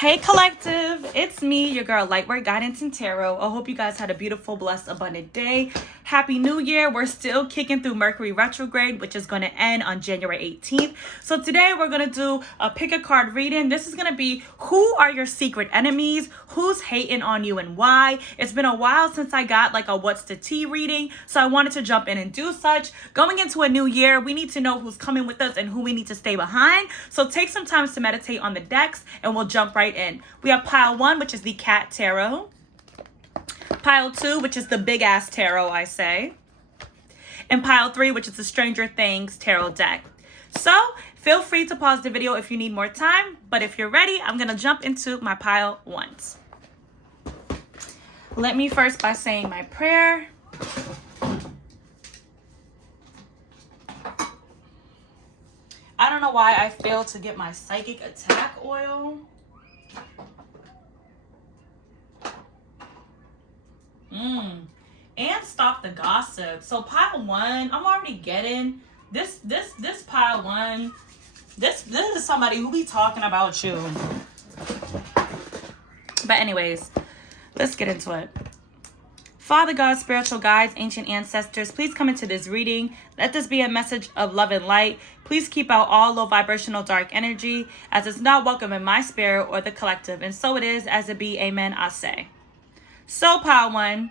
Hey collective, it's me, your girl LightWerk Guidance and Tarot. I hope you guys had a beautiful, blessed, abundant day. Happy New Year. We're still kicking through Mercury retrograde, which is going to end on January 18th. So today we're going to do a pick a card reading. This is going to be who are your secret enemies, who's hating on you and why. It's been a while since I got like a what's the tea reading, so I wanted to jump in and do such. Going into a new year, we need to know who's coming with us and who we need to stay behind. So take some time to meditate on the decks and we'll jump right in. We have pile 1, which is the cat tarot. Pile 2, which is the big ass tarot, I say. And pile 3, which is the Stranger Things tarot deck. So feel free to pause the video if you need more time. But if you're ready, I'm going to jump into my pile 1s. Let me first by saying my prayer. I don't know why I failed to get my psychic attack oil. And stop the gossip. So pile 1, I'm already getting this pile 1. This is somebody who be talking about you. But anyways, let's get into it. Father God, spiritual guides, ancient ancestors, please come into this reading. Let this be a message of love and light. Please keep out all low vibrational dark energy as it's not welcome in my spirit or the collective. And so it is, as it be, amen, I say. So pile 1,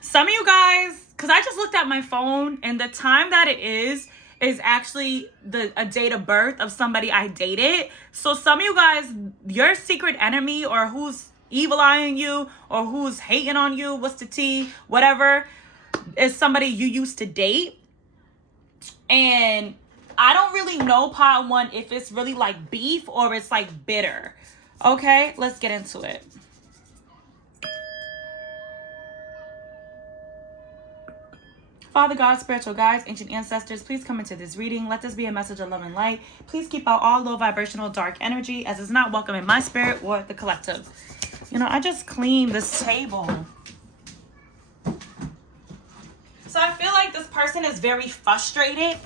some of you guys, because I just looked at my phone and the time that it is actually a date of birth of somebody I dated. So some of you guys, your secret enemy or who's evil eyeing you or who's hating on you, what's the tea, whatever, is somebody you used to date. And I don't really know pile 1 if it's really like beef or it's like bitter. Okay, let's get into it. Father God, spiritual guides, ancient ancestors, please come into this reading. Let this be a message of love and light. Please keep out all low vibrational dark energy as it's not welcome in my spirit or the collective. You know, I just cleaned this table. So I feel like this person is very frustrated.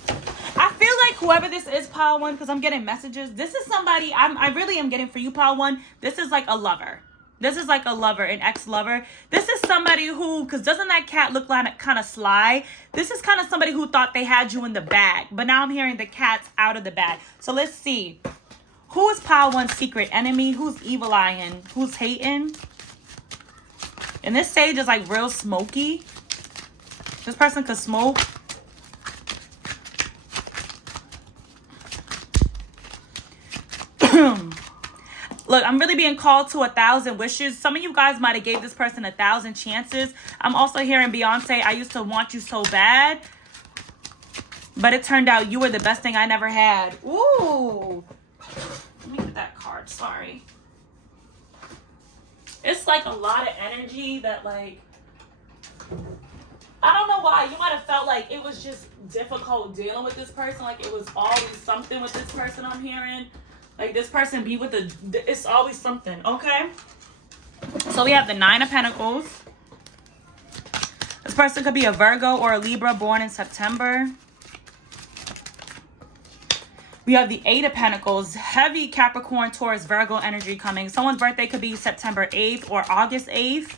I feel like whoever this is, pile 1, because I'm getting messages. This is somebody I really am getting for you, pile 1. This is like a lover. This is like a lover, an ex-lover. This is somebody who, because doesn't that cat look like kind of sly? This is kind of somebody who thought they had you in the bag. But now I'm hearing the cat's out of the bag. So let's see. Who is pile 1's secret enemy? Who's evil eyeing? Who's hating? And this sage is like real smoky. This person could smoke. Look, I'm really being called to 1,000 wishes. Some of you guys might have gave this person 1,000 chances. I'm also hearing Beyonce, I used to want you so bad. But it turned out you were the best thing I never had. Ooh. Let me get that card. Sorry. It's like a lot of energy that like, I don't know why. You might have felt like it was just difficult dealing with this person. Like it was always something with this person I'm hearing. Like this person be with it's always something, okay? So we have the 9 of Pentacles. This person could be a Virgo or a Libra born in September. We have the 8 of Pentacles, heavy Capricorn, Taurus, Virgo energy coming. Someone's birthday could be September 8th or August 8th.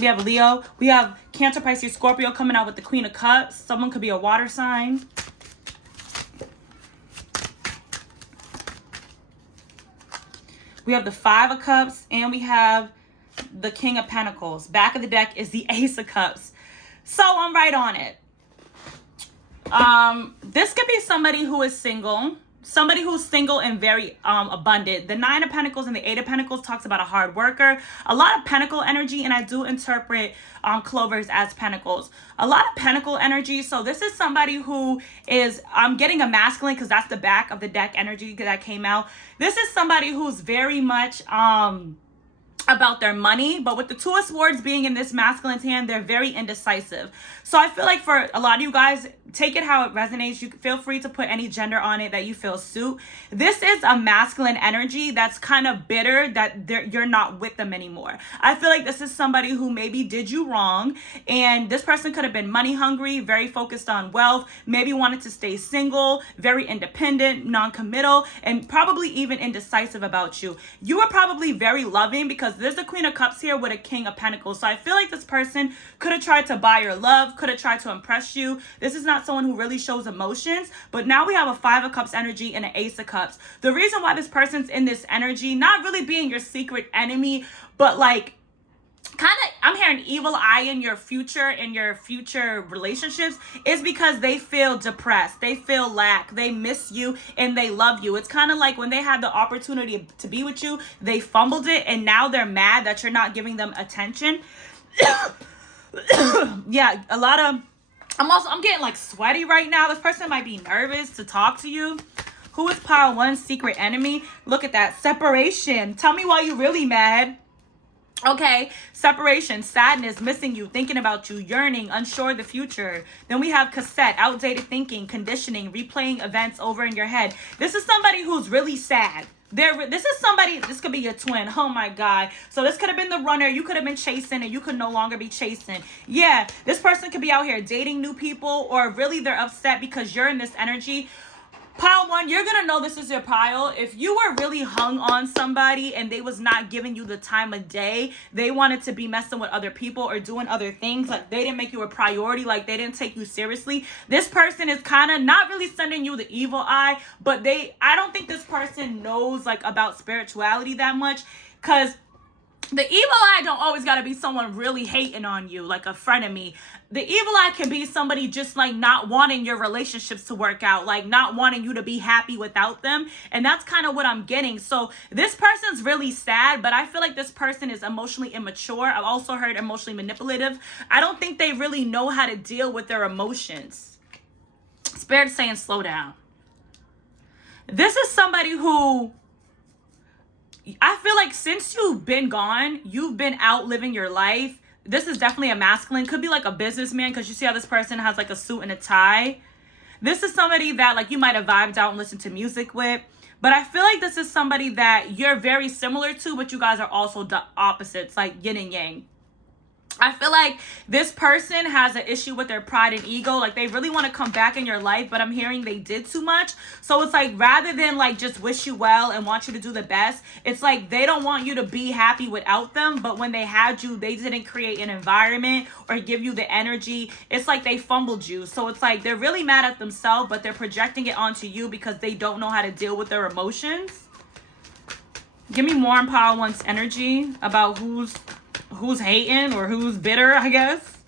We have Leo. We have Cancer, Pisces, Scorpio coming out with the Queen of Cups. Someone could be a water sign. We have the 5 of Cups, and we have the King of Pentacles. Back of the deck is the Ace of Cups. So I'm right on it. This could be somebody who is single. Somebody who's single and very abundant. The 9 of Pentacles and the 8 of Pentacles talks about a hard worker. A lot of Pentacle energy, and I do interpret Clovers as Pentacles. A lot of Pentacle energy. So this is somebody who is, I'm getting a masculine because that's the back of the deck energy that came out. This is somebody who's very much about their money, but with the Two of Swords being in this masculine's hand, they're very indecisive. So I feel like for a lot of you guys, take it how it resonates. You feel free to put any gender on it that you feel suit. This is a masculine energy that's kind of bitter that you're not with them anymore. I feel like this is somebody who maybe did you wrong, and this person could have been money hungry, very focused on wealth, maybe wanted to stay single, very independent, non-committal, and probably even indecisive about you. You are probably very loving because there's the Queen of Cups here with a King of Pentacles. So I feel like this person could have tried to buy your love, could have tried to impress you. This is not someone who really shows emotions, but now we have a Five of Cups energy and an Ace of Cups. The reason why this person's in this energy, not really being your secret enemy, but like kind of, I'm hearing evil eye in your future relationships, is because they feel depressed, they feel lack, they miss you, and they love you. It's kind of like when they had the opportunity to be with you, they fumbled it, and now they're mad that you're not giving them attention. Yeah, a lot of, I'm getting like sweaty right now. This person might be nervous to talk to you. Who is pile one secret enemy? Look at that, separation. Tell me why you really mad. Okay, separation, sadness, missing you, thinking about you, yearning, unsure of the future. Then we have cassette, outdated thinking, conditioning, replaying events over in your head. This is somebody who's really sad. This is somebody, this could be your twin. Oh my God. So this could have been the runner. You could have been chasing and you could no longer be chasing. Yeah, this person could be out here dating new people, or really they're upset because you're in this energy. Pile one, you're going to know this is your pile. If you were really hung on somebody and they was not giving you the time of day, they wanted to be messing with other people or doing other things, like they didn't make you a priority, like they didn't take you seriously. This person is kind of not really sending you the evil eye, but I don't think this person knows like about spirituality that much, because the evil eye don't always got to be someone really hating on you, like a frenemy. The evil eye can be somebody just like not wanting your relationships to work out, like not wanting you to be happy without them. And that's kind of what I'm getting. So this person's really sad, but I feel like this person is emotionally immature. I've also heard emotionally manipulative. I don't think they really know how to deal with their emotions. Spirit's saying slow down. This is somebody who, I feel like since you've been gone, you've been out living your life. This is definitely a masculine. Could be like a businessman, because you see how this person has like a suit and a tie. This is somebody that like you might have vibed out and listened to music with. But I feel like this is somebody that you're very similar to, but you guys are also the opposites, like yin and yang. I feel like this person has an issue with their pride and ego. Like they really want to come back in your life, but I'm hearing they did too much. So it's like, rather than like just wish you well and want you to do the best, it's like they don't want you to be happy without them. But when they had you, they didn't create an environment or give you the energy. It's like they fumbled you. So it's like they're really mad at themselves, but they're projecting it onto you because they don't know how to deal with their emotions. Give me more on Pile One's energy about who's hating or who's bitter, I guess.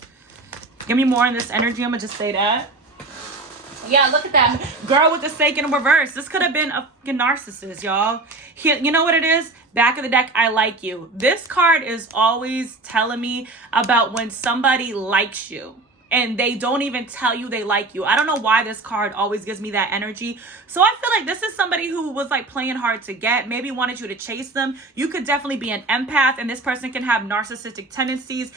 Give me more in this energy. I'm gonna just say that. Yeah, look at that girl with the snake in reverse. This could have been a fucking narcissist, y'all. You know what it is? Back of the deck, I like you. This card is always telling me about when somebody likes you and they don't even tell you they like you. I don't know why this card always gives me that energy. So I feel like this is somebody who was like playing hard to get, maybe wanted you to chase them. You could definitely be an empath, and this person can have narcissistic tendencies,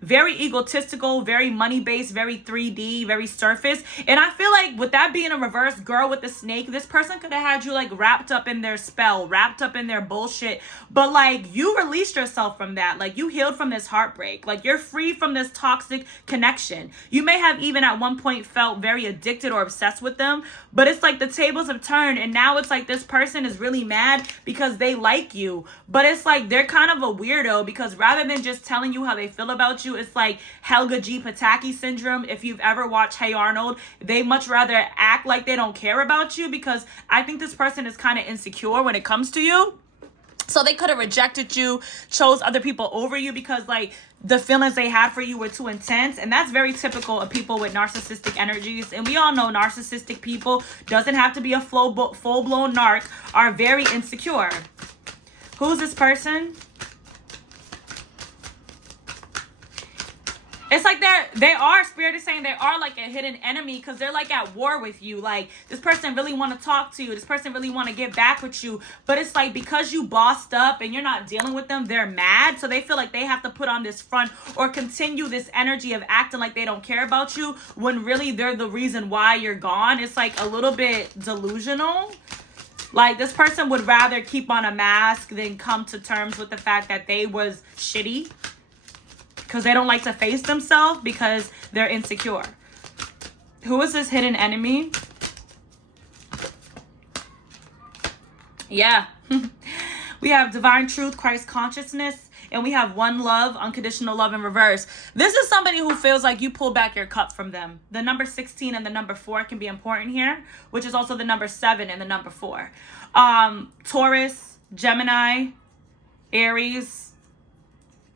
very egotistical, very money-based, very 3D, very surface. And I feel like with that being a reverse girl with the snake, this person could have had you like wrapped up in their spell, wrapped up in their bullshit. But like you released yourself from that. Like you healed from this heartbreak. Like you're free from this toxic connection. You may have even at one point felt very addicted or obsessed with them, but it's like the tables have turned, and now it's like this person is really mad because they like you. But it's like they're kind of a weirdo, because rather than just telling you how they feel about you, it's like Helga G. Pataki syndrome. If you've ever watched Hey Arnold, they much rather act like they don't care about you, because I think this person is kind of insecure when it comes to you. So they could have rejected you, chose other people over you because like the feelings they had for you were too intense. And that's very typical of people with narcissistic energies. And we all know narcissistic people, doesn't have to be a full-blown narc, are very insecure. Who's this person? It's like they are, Spirit is saying they are like a hidden enemy because they're like at war with you. Like, this person really want to talk to you. This person really want to get back with you. But it's like because you bossed up and you're not dealing with them, they're mad. So they feel like they have to put on this front or continue this energy of acting like they don't care about you when really they're the reason why you're gone. It's like a little bit delusional. Like, this person would rather keep on a mask than come to terms with the fact that they was shitty. Because they don't like to face themselves because they're insecure. Who is this hidden enemy? Yeah. We have divine truth, Christ consciousness, and we have one love, unconditional love in reverse. This is somebody who feels like you pulled back your cup from them. The number 16 and the number 4 can be important here, which is also the number 7 and the number 4. Taurus, Gemini, Aries,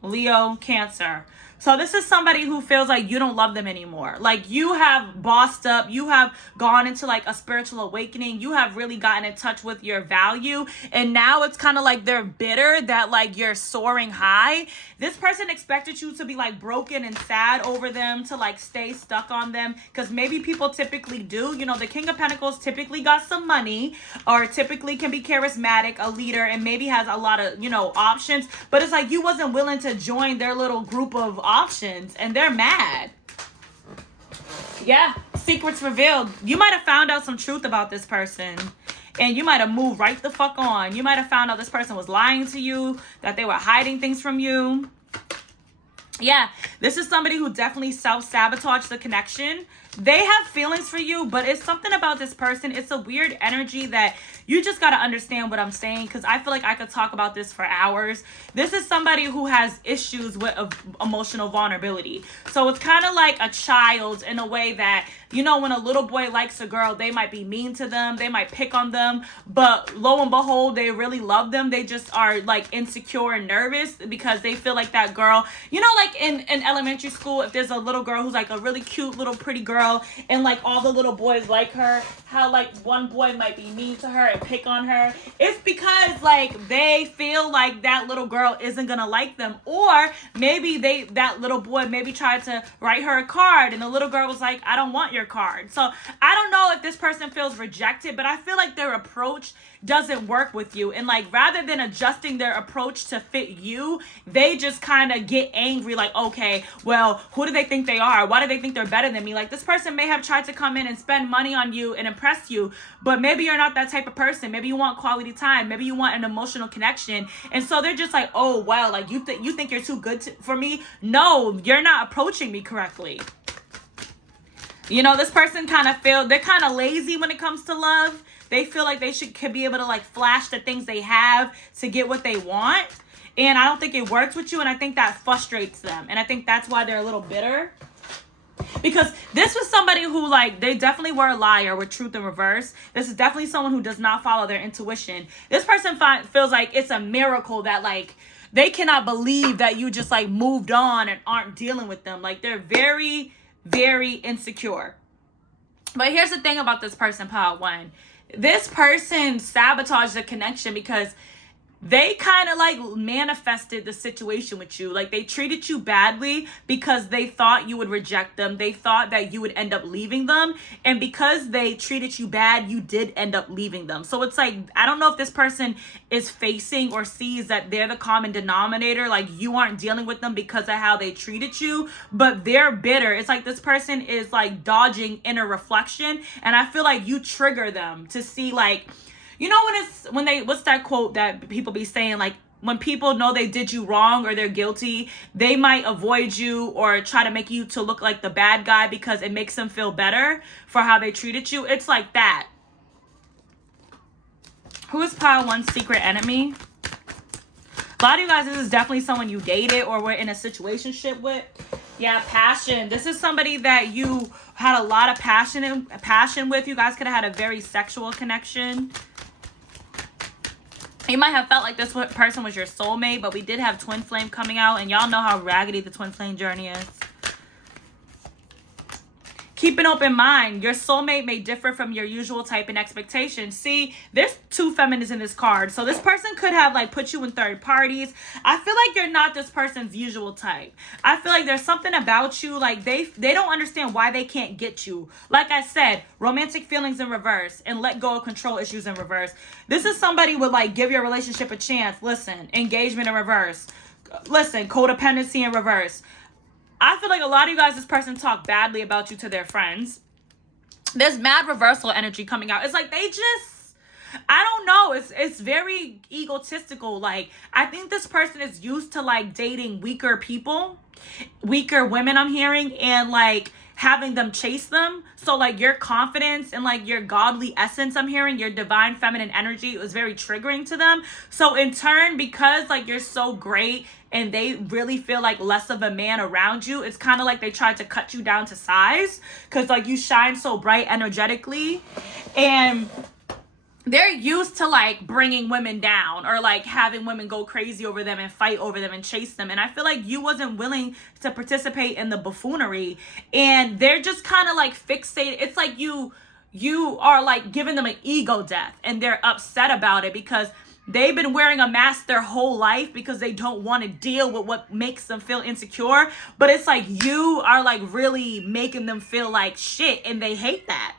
Leo, Cancer. So this is somebody who feels like you don't love them anymore. Like, you have bossed up. You have gone into like a spiritual awakening. You have really gotten in touch with your value. And now it's kind of like they're bitter that like you're soaring high. This person expected you to be like broken and sad over them, to like stay stuck on them. Because maybe people typically do. You know, the King of Pentacles typically got some money or typically can be charismatic, a leader, and maybe has a lot of, you know, options. But it's like you wasn't willing to join their little group of options and they're mad. Yeah, secrets revealed. You might have found out some truth about this person and you might have moved right the fuck on. You might have found out this person was lying to you, that they were hiding things from you. Yeah, this is somebody who definitely self-sabotaged the connection. They have feelings for you, but it's something about this person. It's a weird energy that you just got to understand what I'm saying, because I feel like I could talk about this for hours. This is somebody who has issues with emotional vulnerability. So it's kind of like a child in a way that, you know, when a little boy likes a girl, they might be mean to them. They might pick on them. But lo and behold, they really love them. They just are like insecure and nervous because they feel like that girl, you know, like in elementary school, if there's a little girl who's like a really cute little pretty girl and like all the little boys like her, how like one boy might be mean to her and pick on her. It's because like they feel like that little girl isn't gonna like them, or maybe that little boy maybe tried to write her a card and the little girl was like, I don't want your card. So I don't know if this person feels rejected, but I feel like their approach doesn't work with you, and like rather than adjusting their approach to fit you, they just kind of get angry, like, okay, well, who do they think they are? Why do they think they're better than me? Like, this person may have tried to come in and spend money on you and impress you, but maybe you're not that type of person. Maybe you want quality time. Maybe you want an emotional connection, and so they're just like, oh well, like you think you're too good for me? No, you're not approaching me correctly. You know, this person kind of they're kind of lazy when it comes to love. They feel like they could be able to like flash the things they have to get what they want. And I don't think it works with you. And I think that frustrates them. And I think that's why they're a little bitter. Because this was somebody who, like, they definitely were a liar with truth in reverse. This is definitely someone who does not follow their intuition. This person feels like it's a miracle that, like, they cannot believe that you just, like, moved on and aren't dealing with them. Like, they're very, very insecure. But here's the thing about this person, Pile 1. This person sabotaged the connection because they kind of like manifested the situation with you. Like, they treated you badly because they thought you would reject them. They thought that you would end up leaving them. And because they treated you bad, you did end up leaving them. So it's like, I don't know if this person is facing or sees that they're the common denominator. Like, you aren't dealing with them because of how they treated you, but they're bitter. It's like this person is like dodging inner reflection. And I feel like you trigger them to see, like, you know, what's that quote that people be saying, like, when people know they did you wrong or they're guilty, they might avoid you or try to make you to look like the bad guy because it makes them feel better for how they treated you. It's like that. Who is Pile 1's secret enemy? A lot of you guys, this is definitely someone you dated or were in a situationship with. Yeah, passion. This is somebody that you had a lot of passion with. You guys could have had a very sexual connection. You might have felt like this person was your soulmate, but we did have twin flame coming out, and y'all know how raggedy the twin flame journey is. Keep an open mind. Your soulmate may differ from your usual type and expectations. See, there's two feminists in this card. So this person could have like put you in third parties. I feel like you're not this person's usual type. I feel like there's something about you, like they don't understand why they can't get you. Like I said, romantic feelings in reverse and let go of control issues in reverse. This is somebody would like give your relationship a chance. Listen, engagement in reverse. Listen, codependency in reverse. I feel like a lot of you guys, this person talk badly about you to their friends. There's mad reversal energy coming out. It's like they just, I don't know. It's very egotistical. Like, I think this person is used to like dating weaker people, weaker women I'm hearing, and like having them chase them. So like your confidence and like your godly essence I'm hearing, your divine feminine energy was very triggering to them. So in turn, because like you're so great and they really feel like less of a man around you, it's kind of like they tried to cut you down to size because like you shine so bright energetically, and they're used to like bringing women down or like having women go crazy over them and fight over them and chase them. And I feel like you wasn't willing to participate in the buffoonery, and they're just kind of like fixated. It's like you are like giving them an ego death, and they're upset about it because they've been wearing a mask their whole life because they don't want to deal with what makes them feel insecure. But it's like you are like really making them feel like shit, and they hate that.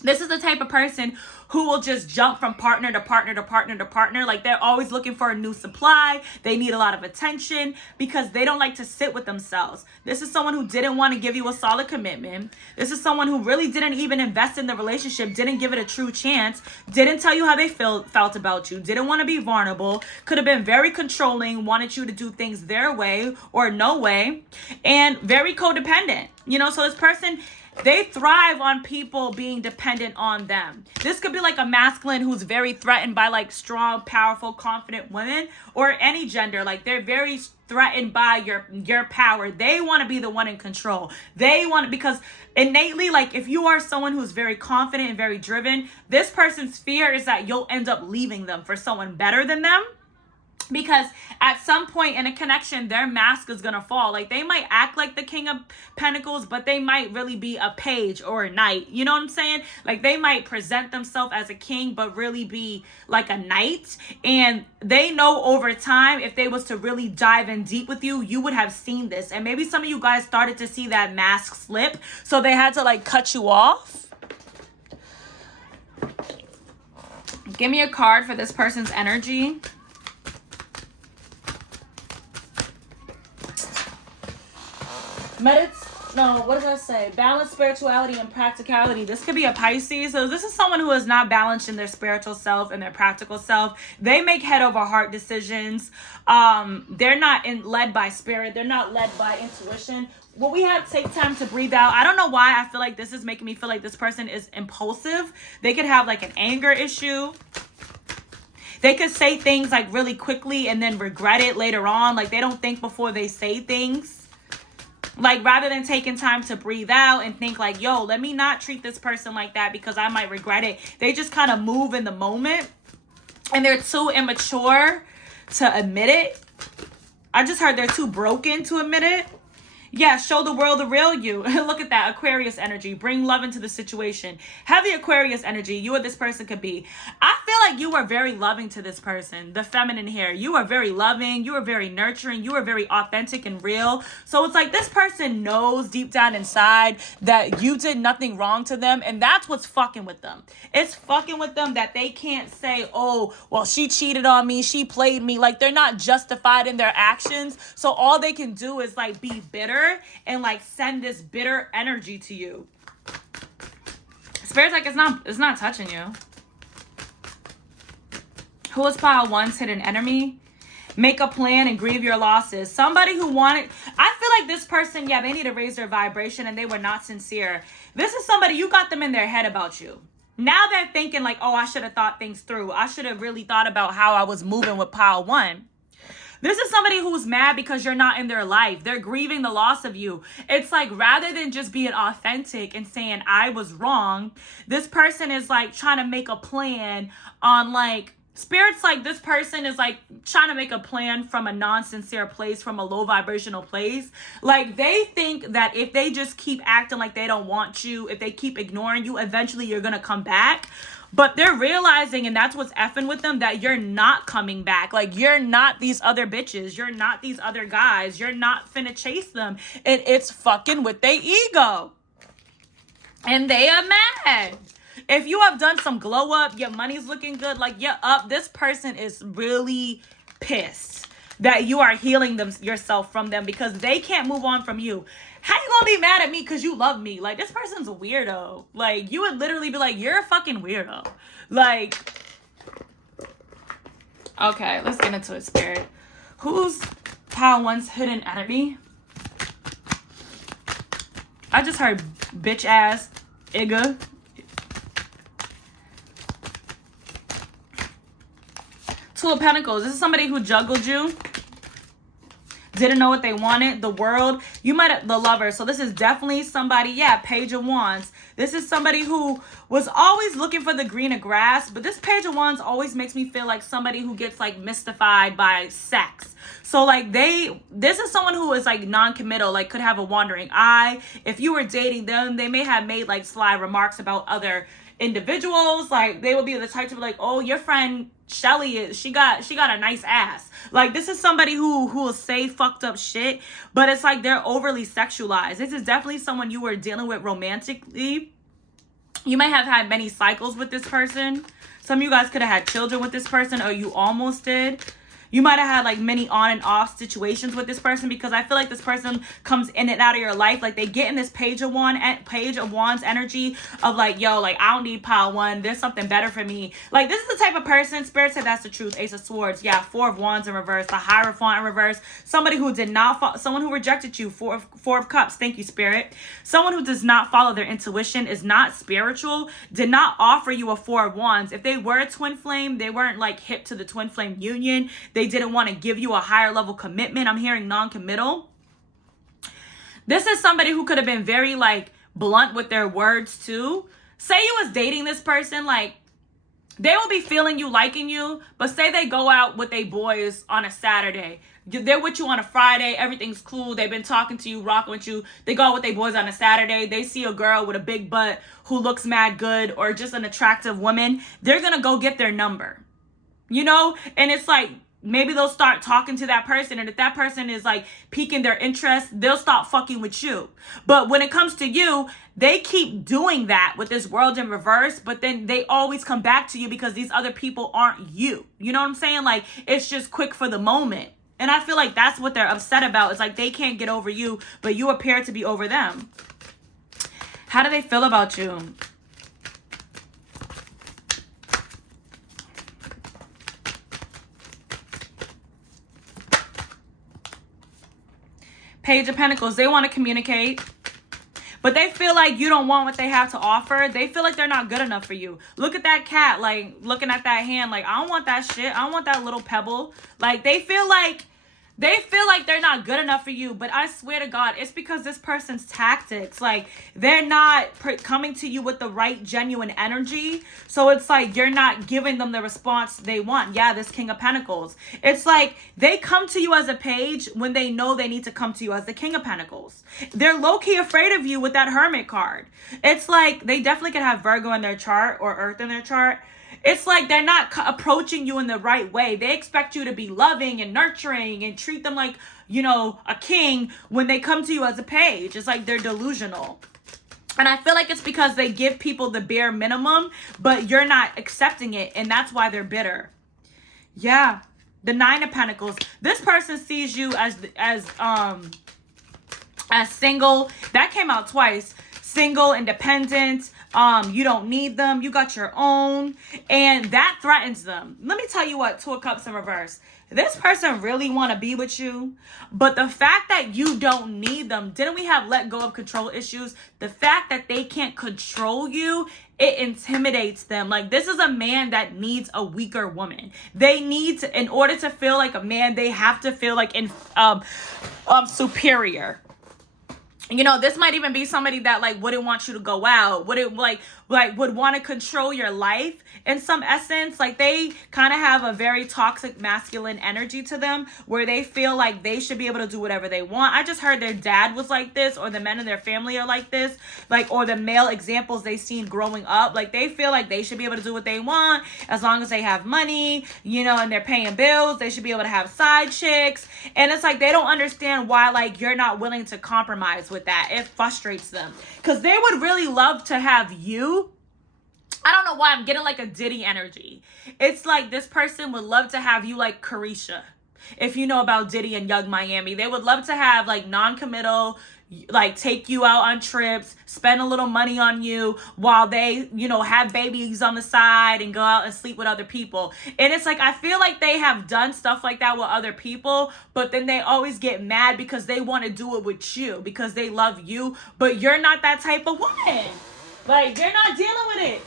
This is the type of person who will just jump from partner to partner to partner to partner. Like they're always looking for a new supply. They need a lot of attention because they don't like to sit with themselves. This is someone who didn't want to give you a solid commitment. This is someone who really didn't even invest in the relationship, didn't give it a true chance, didn't tell you how they felt about you, didn't want to be vulnerable, could have been very controlling, wanted you to do things their way or no way, and very codependent. You know, so this person, they thrive on people being dependent on them. This could be like a masculine who's very threatened by like strong, powerful, confident women, or any gender. Like they're very threatened by your power. They want to be the one in control. They want to, because innately, like if you are someone who's very confident and very driven, this person's fear is that you'll end up leaving them for someone better than them. Because at some point in a connection, their mask is going to fall. Like they might act like the King of Pentacles, but they might really be a page or a knight. You know what I'm saying? Like they might present themselves as a king, but really be like a knight. And they know over time, if they was to really dive in deep with you, you would have seen this. And maybe some of you guys started to see that mask slip. So they had to like cut you off. Give me a card for this person's energy. What does that say? Balance spirituality and practicality. This could be a Pisces. So this is someone who is not balanced in their spiritual self and their practical self. They make head over heart decisions. They're not led by spirit. They're not led by intuition. Well, we have take time to breathe out. I don't know why I feel like this is making me feel like this person is impulsive. They could have like an anger issue. They could say things like really quickly and then regret it later on. Like they don't think before they say things. Like, rather than taking time to breathe out and think like, yo, let me not treat this person like that because I might regret it. They just kind of move in the moment. And they're too immature to admit it. I just heard they're too broken to admit it. Yeah, show the world the real you. Look at that, Aquarius energy. Bring love into the situation. Heavy Aquarius energy, you or this person could be. I feel like you are very loving to this person, the feminine here. You are very loving. You are very nurturing. You are very authentic and real. So it's like this person knows deep down inside that you did nothing wrong to them. And that's what's fucking with them. It's fucking with them that they can't say, oh, well, she cheated on me. She played me. Like they're not justified in their actions. So all they can do is like be bitter and like send this bitter energy to you. Spirit's like it's not touching you. Who is pile one's hidden enemy? Make a plan and grieve your losses. Somebody who wanted, I feel like this person, yeah, they need to raise their vibration and they were not sincere. This is somebody, you got them in their head about you. Now they're thinking like, oh, I should have thought things through. I should have really thought about how I was moving with pile one. This is somebody who's mad because you're not in their life. They're grieving the loss of you. It's like rather than just being authentic and saying I was wrong, this person is like trying to make a plan on like Spirit's like, this person is like trying to make a plan from a non-sincere place, from a low vibrational place. Like, they think that if they just keep acting like they don't want you, if they keep ignoring you, eventually you're gonna come back. But they're realizing, and that's what's effing with them, that you're not coming back. Like, you're not these other bitches. You're not these other guys. You're not finna chase them. And it's fucking with their ego. And they are mad. If you have done some glow up, your money's looking good, like you're up, this person is really pissed that you are healing yourself from them because they can't move on from you. How you gonna be mad at me because you love me? Like, this person's a weirdo. Like, you would literally be like, you're a fucking weirdo. Like, okay, let's get into it, Spirit. Who's pile one's hidden enemy? I just heard bitch ass, Igga. Two of Pentacles. This is somebody who juggled you. Didn't know what they wanted. The World. You might have the Lover. So this is definitely somebody. Yeah, Page of Wands. This is somebody who was always looking for the greener grass. But this Page of Wands always makes me feel like somebody who gets like mystified by sex. So like this is someone who is like non-committal, like could have a wandering eye. If you were dating them, they may have made like sly remarks about other individuals. Like, they will be the type to be like, oh, your friend Shelly she got a nice ass. Like, this is somebody who will say fucked up shit, but it's like they're overly sexualized. This is definitely someone you were dealing with romantically. You might have had many cycles with this person. Some of you guys could have had children with this person, or you almost did. You might have had like many on and off situations with this person, because I feel like this person comes in and out of your life. Like, they get in this Page of Wands energy of like, yo, like, I don't need pile one. There's something better for me. Like, this is the type of person, Spirit said that's the truth. Ace of Swords. Yeah, Four of Wands in reverse. The Hierophant in reverse. Somebody who did not someone who rejected you. Four of Cups. Thank you, Spirit. Someone who does not follow their intuition, is not spiritual, did not offer you a Four of Wands. If they were a twin flame, they weren't like hip to the twin flame union. They didn't want to give you a higher level commitment. I'm hearing non-committal. This is somebody who could have been very like blunt with their words too. Say you was dating this person, like, they will be feeling you, liking you, but say they go out with their boys on a Saturday. They're with you on a Friday. Everything's cool. They've been talking to you, rocking with you. They go out with their boys on a Saturday. They see a girl with a big butt who looks mad good, or just an attractive woman. They're going to go get their number, you know? And it's like, maybe they'll start talking to that person, and if that person is like piquing their interest, they'll stop fucking with you. But when it comes to you, they keep doing that with this World in reverse, but then they always come back to you because these other people aren't you. You know what I'm saying? Like, it's just quick for the moment. And I feel like that's what they're upset about. It's like they can't get over you, but you appear to be over them. How do they feel about you? Page of Pentacles. They want to communicate, but they feel like you don't want what they have to offer. They feel like they're not good enough for you. Look at that cat, like, looking at that hand, like, I don't want that shit. I don't want that little pebble. Like, they feel like they're not good enough for you. But I swear to God, it's because this person's tactics, like, they're not coming to you with the right genuine energy. So it's like you're not giving them the response they want. Yeah, this King of Pentacles. It's like they come to you as a page when they know they need to come to you as the King of Pentacles. They're low-key afraid of you with that Hermit card. It's like they definitely could have Virgo in their chart, or Earth in their chart. It's like they're not approaching you in the right way. They expect you to be loving and nurturing and treat them like, you know, a king when they come to you as a page. It's like they're delusional. And I feel like it's because they give people the bare minimum, but you're not accepting it. And that's why they're bitter. Yeah. The Nine of Pentacles. This person sees you as single. That came out twice. Single, independent. You don't need them. You got your own. And that threatens them. Let me tell you what, Two of Cups in reverse. This person really want to be with you, but the fact that you don't need them, didn't we have let go of control issues? The fact that they can't control you, it intimidates them. Like, this is a man that needs a weaker woman. They need to, in order to feel like a man, they have to feel like superior. You know, this might even be somebody that like wouldn't want you to go out, wouldn't like would want to control your life in some essence. Like they kind of have a very toxic masculine energy to them where they feel like they should be able to do whatever they want. I just heard their dad was like this, or the men in their family are like this, like, or the male examples they've seen growing up. Like they feel like they should be able to do what they want as long as they have money, you know, and they're paying bills. They should be able to have side chicks. And it's like they don't understand why like you're not willing to compromise with that. It frustrates them because they would really love to have you. I don't know why I'm getting like a Diddy energy. It's like this person would love to have you like Carisha. If you know about Diddy and Young Miami, they would love to have like non-committal, like take you out on trips, spend a little money on you while they, you know, have babies on the side and go out and sleep with other people. And it's like, I feel like they have done stuff like that with other people, but then they always get mad because they want to do it with you because they love you, but you're not that type of woman. Like, you're not dealing with it.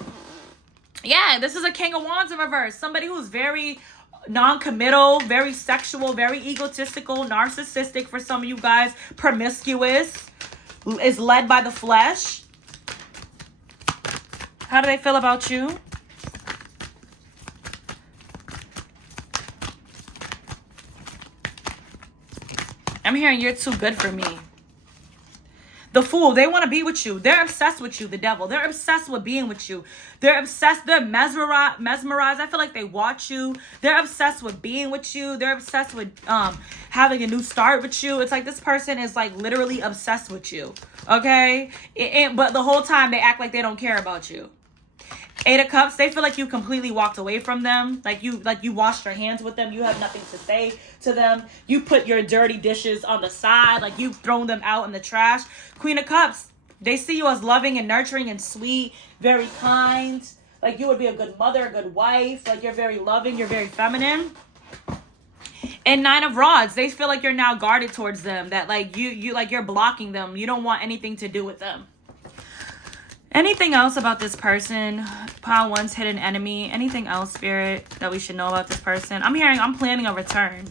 Yeah, this is a King of Wands in reverse. Somebody who's very non-committal, very sexual, very egotistical, narcissistic for some of you guys, promiscuous, is led by the flesh. How do they feel about you? I'm hearing you're too good for me. The Fool, they want to be with you. They're obsessed with you, the Devil. They're obsessed with being with you. They're obsessed. They're mesmerized. I feel like they watch you. They're obsessed with being with you. They're obsessed with having a new start with you. It's like this person is like literally obsessed with you. Okay? But the whole time they act like they don't care about you. Eight of Cups, they feel like you completely walked away from them. Like you washed your hands with them. You have nothing to say to them. You put your dirty dishes on the side. Like you've thrown them out in the trash. Queen of Cups, they see you as loving and nurturing and sweet, very kind. Like you would be a good mother, a good wife. Like you're very loving. You're very feminine. And Nine of Rods, they feel like you're now guarded towards them. That like you're blocking them. You don't want anything to do with them. Anything else about this person? Pile 1's hidden enemy. Anything else, Spirit, that we should know about this person? I'm hearing I'm planning a return.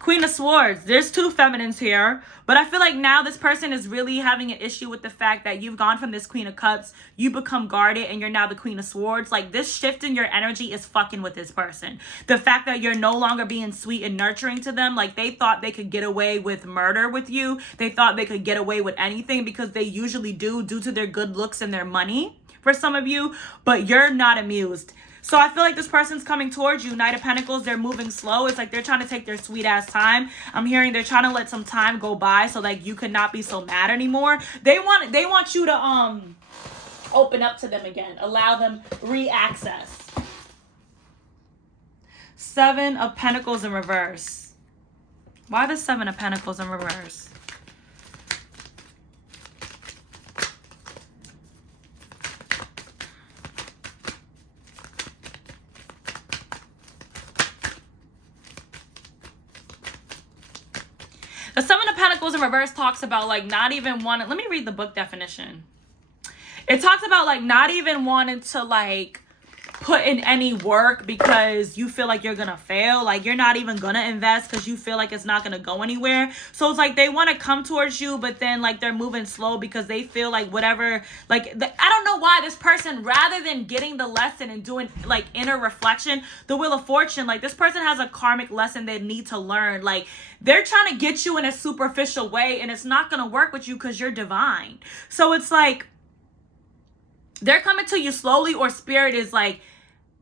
Queen of Swords. There's two feminines here. But I feel like now this person is really having an issue with the fact that you've gone from this Queen of Cups, you become guarded, and you're now the Queen of Swords. Like this shift in your energy is fucking with this person. The fact that you're no longer being sweet and nurturing to them, like they thought they could get away with murder with you. They thought they could get away with anything because they usually do due to their good looks and their money for some of you, but you're not amused. So I feel like this person's coming towards you. Knight of Pentacles, they're moving slow. It's like they're trying to take their sweet ass time. I'm hearing they're trying to let some time go by so like you could not be so mad anymore. They want you to open up to them again. Allow them re-access. Seven of Pentacles in reverse. Why the Seven of Pentacles in reverse? The Seven of Pentacles in reverse talks about like not even wanting, let me read the book definition. It talks about like not even wanting to like put in any work because you feel like you're gonna fail. Like you're not even gonna invest because you feel like it's not gonna go anywhere. So it's like they want to come towards you, but then like they're moving slow because they feel like whatever, like I don't know why this person, rather than getting the lesson and doing like inner reflection, the Wheel of Fortune, like this person has a karmic lesson they need to learn. Like they're trying to get you in a superficial way and it's not gonna work with you because you're divine. So it's like they're coming to you slowly, or Spirit is like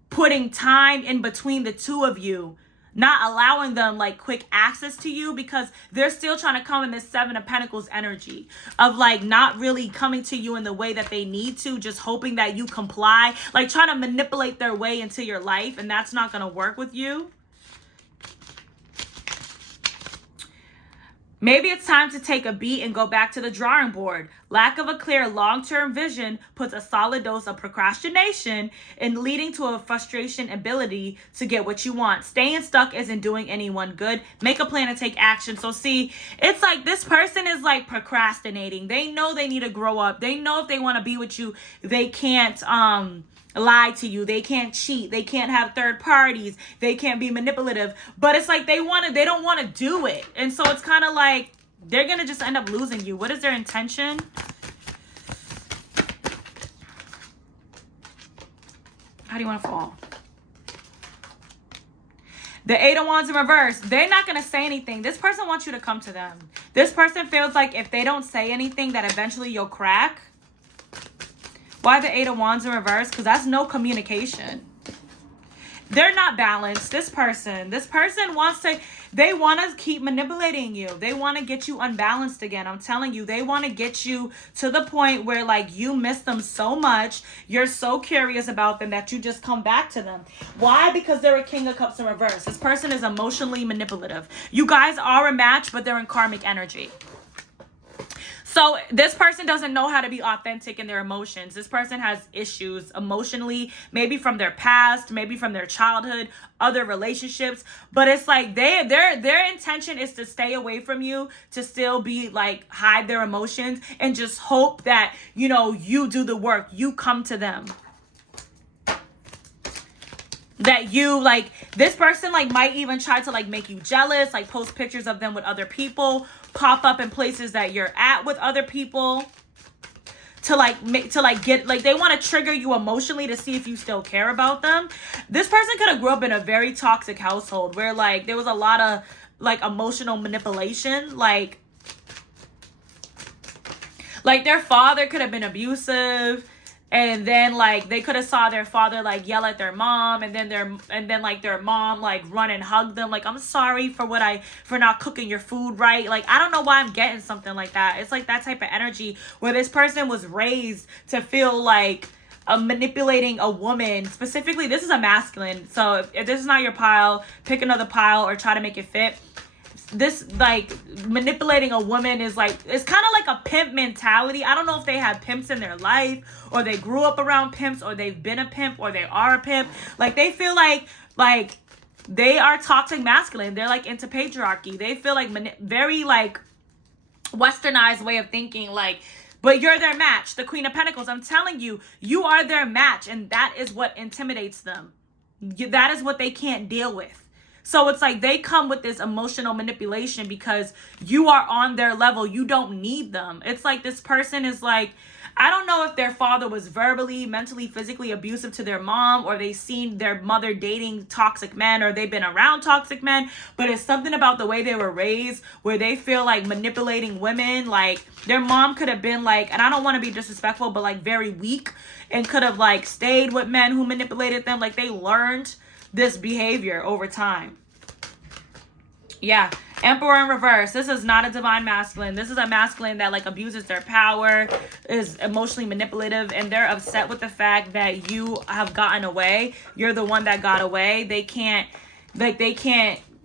putting time in between the two of you, not allowing them like quick access to you because they're still trying to come in this Seven of Pentacles energy of like not really coming to you in the way that they need to, just hoping that you comply, like trying to manipulate their way into your life, and that's not going to work with you. Maybe it's time to take a beat and go back to the drawing board. Lack of a clear long-term vision puts a solid dose of procrastination in leading to a frustration ability to get what you want. Staying stuck isn't doing anyone good. Make a plan and take action. So see, it's like this person is like procrastinating. They know they need to grow up. They know if they want to be with you, they can't lie to you, they can't cheat, they can't have third parties, they can't be manipulative, but it's like they don't want to do it. And so it's kind of like They're going to just end up losing you. What is their intention? How do you want to fall? The Eight of Wands in reverse. They're not going to say anything. This person wants you to come to them. This person feels like if they don't say anything, that eventually you'll crack. Why the Eight of Wands in reverse? Because that's no communication. They're not balanced. This person wants to, they want to keep manipulating you. They want to get you unbalanced again. I'm telling you, they want to get you to the point where like you miss them so much. You're so curious about them that you just come back to them. Why? Because they're a King of Cups in reverse. This person is emotionally manipulative. You guys are a match, but they're in karmic energy. So this person doesn't know how to be authentic in their emotions. This person has issues emotionally, maybe from their past, maybe from their childhood, other relationships. But it's like their intention is to stay away from you, to still be like hide their emotions and just hope that, you know, you do the work. You come to them. That you like, this person like might even try to like make you jealous, like post pictures of them with other people, pop up in places that you're at with other people to like get like, they want to trigger you emotionally to see if you still care about them. This person could have grew up in a very toxic household where like there was a lot of like emotional manipulation, like their father could have been abusive. And then like they could have saw their father like yell at their mom, and then like their mom like run and hug them like, I'm sorry for not cooking your food right. Like I don't know why I'm getting something like that. It's like that type of energy where this person was raised to feel like manipulating a woman. Specifically, this is a masculine. So if this is not your pile, pick another pile or try to make it fit. This like manipulating a woman is like, it's kind of like a pimp mentality. I don't know if they had pimps in their life or they grew up around pimps or they've been a pimp or they are a pimp. Like they feel like they are toxic masculine. They're like into patriarchy. They feel like very like westernized way of thinking, like, but you're their match. The Queen of Pentacles. I'm telling you, you are their match, and that is what intimidates them. That is what they can't deal with. So it's like they come with this emotional manipulation because you are on their level. You don't need them. It's like this person is like, I don't know if their father was verbally, mentally, physically abusive to their mom, or they seen their mother dating toxic men, or they've been around toxic men, but it's something about the way they were raised where they feel like manipulating women. Like their mom could have been like, and I don't want to be disrespectful, but like very weak, and could have like stayed with men who manipulated them. Like they learned this behavior over time. Yeah. Emperor in reverse. This is not a divine masculine. This is a masculine that like abuses their power, is emotionally manipulative, and they're upset with the fact that you have gotten away. You're the one that got away. They can't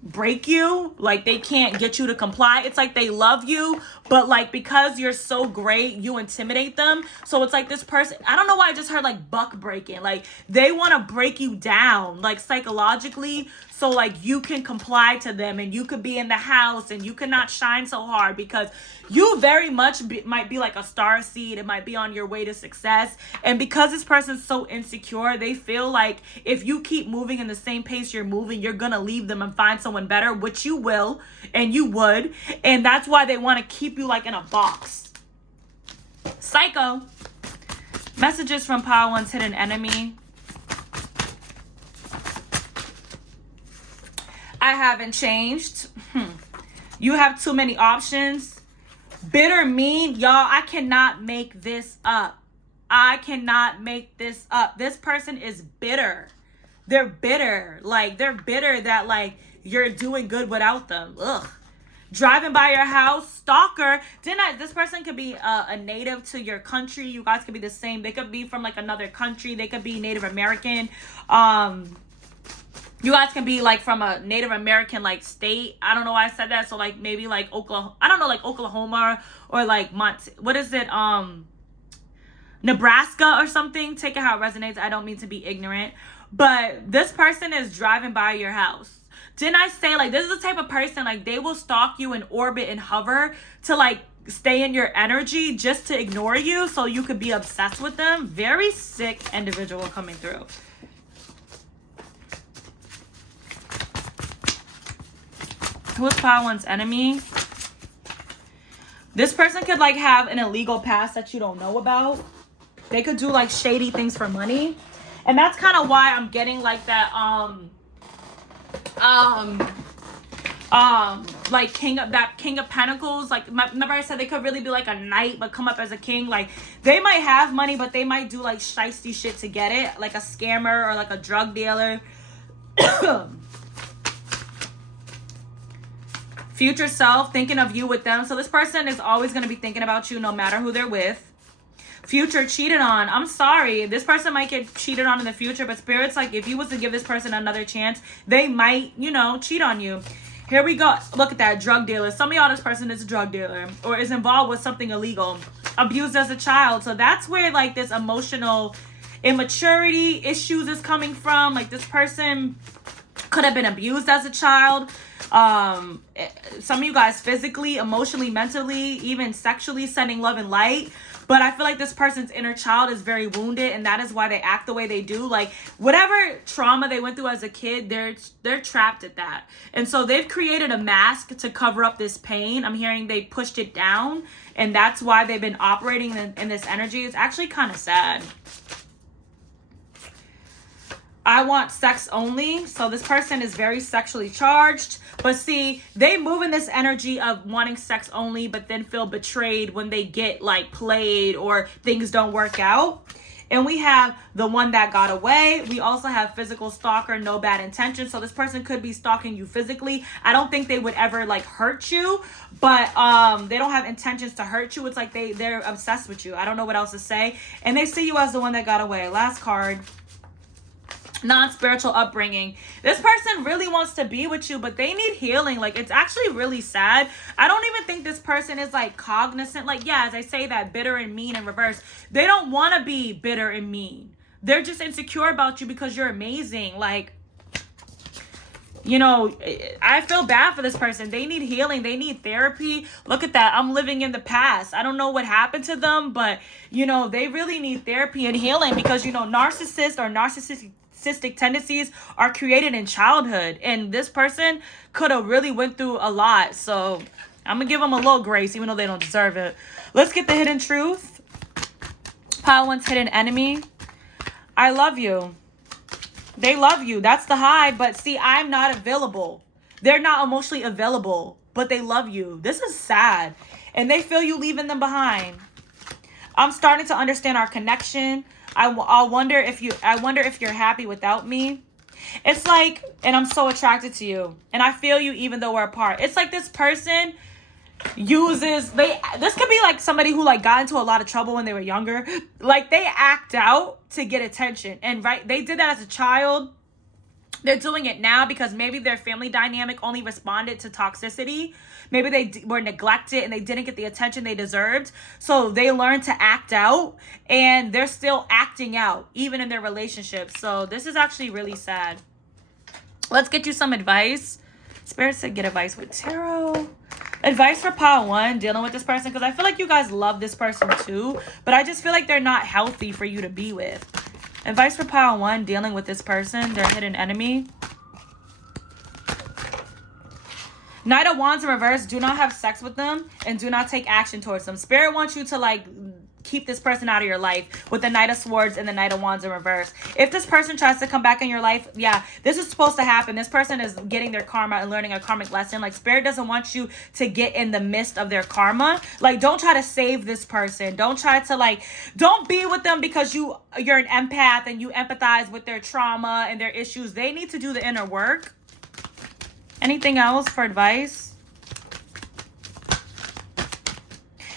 break you. Like they can't get you to comply. It's like they love you, but like because you're so great, you intimidate them. So it's like this person, I don't know why I just heard like buck breaking. Like they want to break you down like psychologically, so like you can comply to them and you could be in the house and you cannot shine so hard because you very much might be like a star seed. It might be on your way to success. And because this person's so insecure, they feel like if you keep moving in the same pace you're moving, you're going to leave them and find someone better, which you will and you would. And that's why they want to keep you like in a box. Psycho. Messages from Power One's hidden enemy. I haven't changed. You have too many options. Bitter, mean. Y'all, I cannot make this up. I cannot make this up. This person is bitter. They're bitter. Like, they're bitter that, like, you're doing good without them. Ugh. Driving by your house. Stalker. This person could be a native to your country. You guys could be the same. They could be from, like, another country. They could be Native American. You guys can be like from a Native American like state. I don't know why I said that. So like maybe like Oklahoma. I don't know, like Oklahoma or like what is it? Nebraska or something. Take it how it resonates. I don't mean to be ignorant. But this person is driving by your house. Didn't I say like this is the type of person like they will stalk you and orbit and hover to like stay in your energy just to ignore you so you could be obsessed with them. Very sick individual coming through. Who is Power One's enemy? This person could like have an illegal past that you don't know about. They could do like shady things for money. And that's kind of why I'm getting like that like king of pentacles. Like remember I said they could really be like a knight but come up as a king. Like they might have money but they might do like shiesty shit to get it, like a scammer or like a drug dealer. Future self, thinking of you with them. So this person is always going to be thinking about you no matter who they're with. Future, cheated on. I'm sorry, this person might get cheated on in the future, but Spirit's like, if you was to give this person another chance, they might, you know, cheat on you. Here we go. Look at that, drug dealer. Some of y'all, this person is a drug dealer or is involved with something illegal, abused as a child. So that's where like this emotional immaturity issues is coming from. Like this person could have been abused as a child. Some of you guys physically, emotionally, mentally, even sexually, sending love and light. But I feel like this person's inner child is very wounded, and that is why they act the way they do. Like whatever trauma they went through as a kid, they're trapped at that. And so they've created a mask to cover up this pain. I'm hearing they pushed it down, and that's why they've been operating in this energy. It's actually kind of sad. I want sex only. So this person is very sexually charged. But see, they move in this energy of wanting sex only, but then feel betrayed when they get like played or things don't work out. And we have the one that got away. We also have physical stalker, no bad intention. So this person could be stalking you physically. I don't think they would ever like hurt you, but they don't have intentions to hurt you. It's like they're obsessed with you. I don't know what else to say. And they see you as the one that got away. Last card. Non-spiritual upbringing. This person really wants to be with you, but they need healing. Like it's actually really sad. I don't even think this person is like cognizant. Like yeah, as I say that, bitter and mean in reverse. They don't want to be bitter and mean. They're just insecure about you because you're amazing. Like, you know, I feel bad for this person. They need healing. They need therapy. Look at that. I'm living in the past. I don't know what happened to them, but you know, they really need therapy and healing because, you know, narcissists or narcissistic tendencies are created in childhood, and this person could have really went through a lot. So I'm gonna give them a little grace even though they don't deserve it. Let's get the hidden truth. Pile one's hidden enemy. I love you. They love you. That's the high. But see, I'm not available. They're not emotionally available, but they love you. This is sad, and they feel you leaving them behind. I'm starting to understand our connection. I wonder if you're happy without me. It's like, and I'm so attracted to you, and I feel you even though we're apart. It's like this person this could be like somebody who like got into a lot of trouble when they were younger. Like they act out to get attention, and right, they did that as a child. They're doing it now because maybe their family dynamic only responded to toxicity. Maybe they were neglected and they didn't get the attention they deserved. So they learned to act out, and they're still acting out even in their relationships. So this is actually really sad. Let's get you some advice. Spirit said get advice with tarot. Advice for pile one, dealing with this person, because I feel like you guys love this person too, but I just feel like they're not healthy for you to be with. Advice for pile one, dealing with this person, their hidden enemy. Knight of Wands in reverse, do not have sex with them and do not take action towards them. Spirit wants you to like keep this person out of your life with the Knight of Swords and the Knight of Wands in reverse. If this person tries to come back in your life, yeah, this is supposed to happen. This person is getting their karma and learning a karmic lesson. Like Spirit doesn't want you to get in the midst of their karma. Like don't try to save this person. Don't try to like, don't be with them because you're an empath and you empathize with their trauma and their issues. They need to do the inner work. Anything else for advice?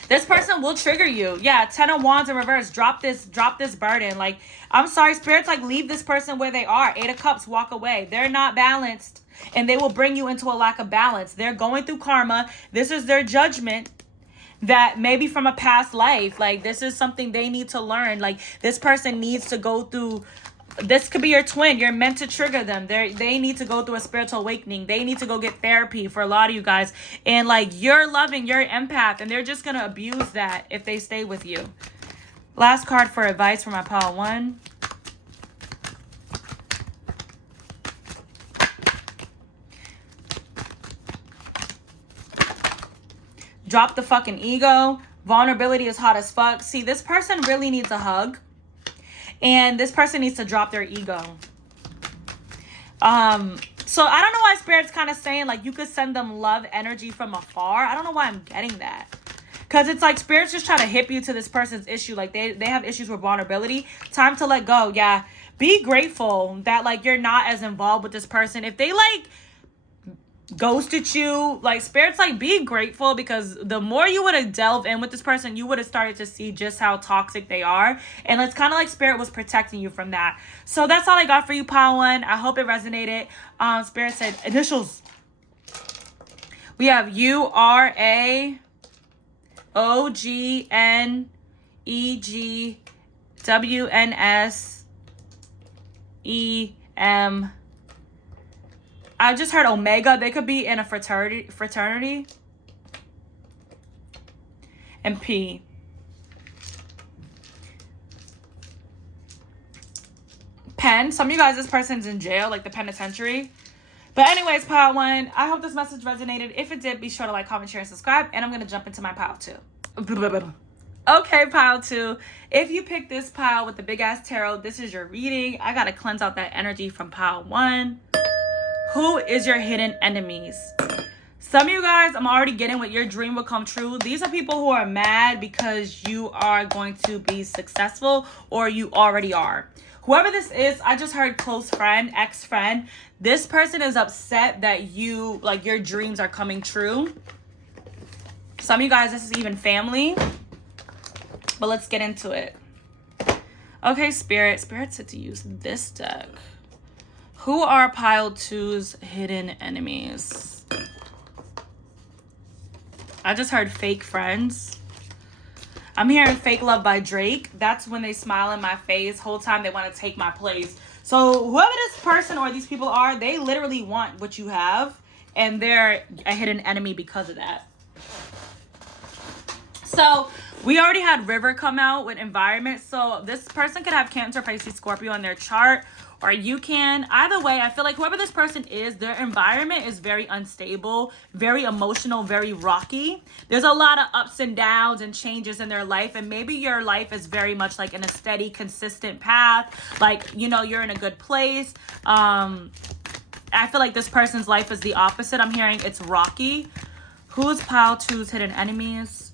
This person will trigger you. Yeah, 10 of Wands in reverse. Drop this burden. Like, I'm sorry, Spirit's like, leave this person where they are. 8 of Cups, walk away. They're not balanced, and they will bring you into a lack of balance. They're going through karma. This is their judgment that maybe from a past life. Like, this is something they need to learn. Like, this person needs to go through. This could be your twin. You're meant to trigger them. They need to go through a spiritual awakening. They need to go get therapy for a lot of you guys. And like, you're loving, you're an empath, and they're just going to abuse that if they stay with you. Last card for advice for my pile one. Drop the fucking ego. Vulnerability is hot as fuck. See, this person really needs a hug. And this person needs to drop their ego. So I don't know why Spirit's kind of saying like you could send them love energy from afar. I don't know why I'm getting that. Because it's like Spirit's just trying to hip you to this person's issue. Like they have issues with vulnerability. Time to let go. Yeah. Be grateful that like you're not as involved with this person. If they like ghosted you, like Spirit's like be grateful, because the more you would have delved in with this person, you would have started to see just how toxic they are. And it's kind of like Spirit was protecting you from that. So that's all I got for you, Pile 1. I hope it resonated. Spirit said initials. We have URAOGNEGWNS. I just heard Omega. They could be in a fraternity. And P. Pen. Some of you guys, this person's in jail, like the penitentiary. But anyways, Pile 1, I hope this message resonated. If it did, be sure to like, comment, share, and subscribe. And I'm going to jump into my Pile 2. Okay, Pile 2. If you picked this pile with the big ass tarot, this is your reading. I got to cleanse out that energy from Pile 1. Who is your hidden enemies? Some of you guys, I'm already getting what your dream will come true. These are people who are mad because you are going to be successful, or you already are. Whoever this is, I just heard close friend, ex-friend. This person is upset that you, like your dreams are coming true. Some of you guys, this is even family. But let's get into it. Okay, Spirit. Spirit said to use this deck. Who are Pile 2's hidden enemies? I just heard fake friends. I'm hearing fake love by Drake. That's when they smile in my face. Whole time they want to take my place. So whoever this person or these people are, they literally want what you have. And they're a hidden enemy because of that. So we already had River come out with environment. So this person could have Cancer, Pisces, Scorpio on their chart. Or you can. Either way, I feel like whoever this person is, their environment is very unstable, very emotional, very rocky. There's a lot of ups and downs and changes in their life. And maybe your life is very much like in a steady, consistent path. Like, you know, you're in a good place. I feel like this person's life is the opposite. I'm hearing it's rocky. Who's Pile 2's hidden enemies?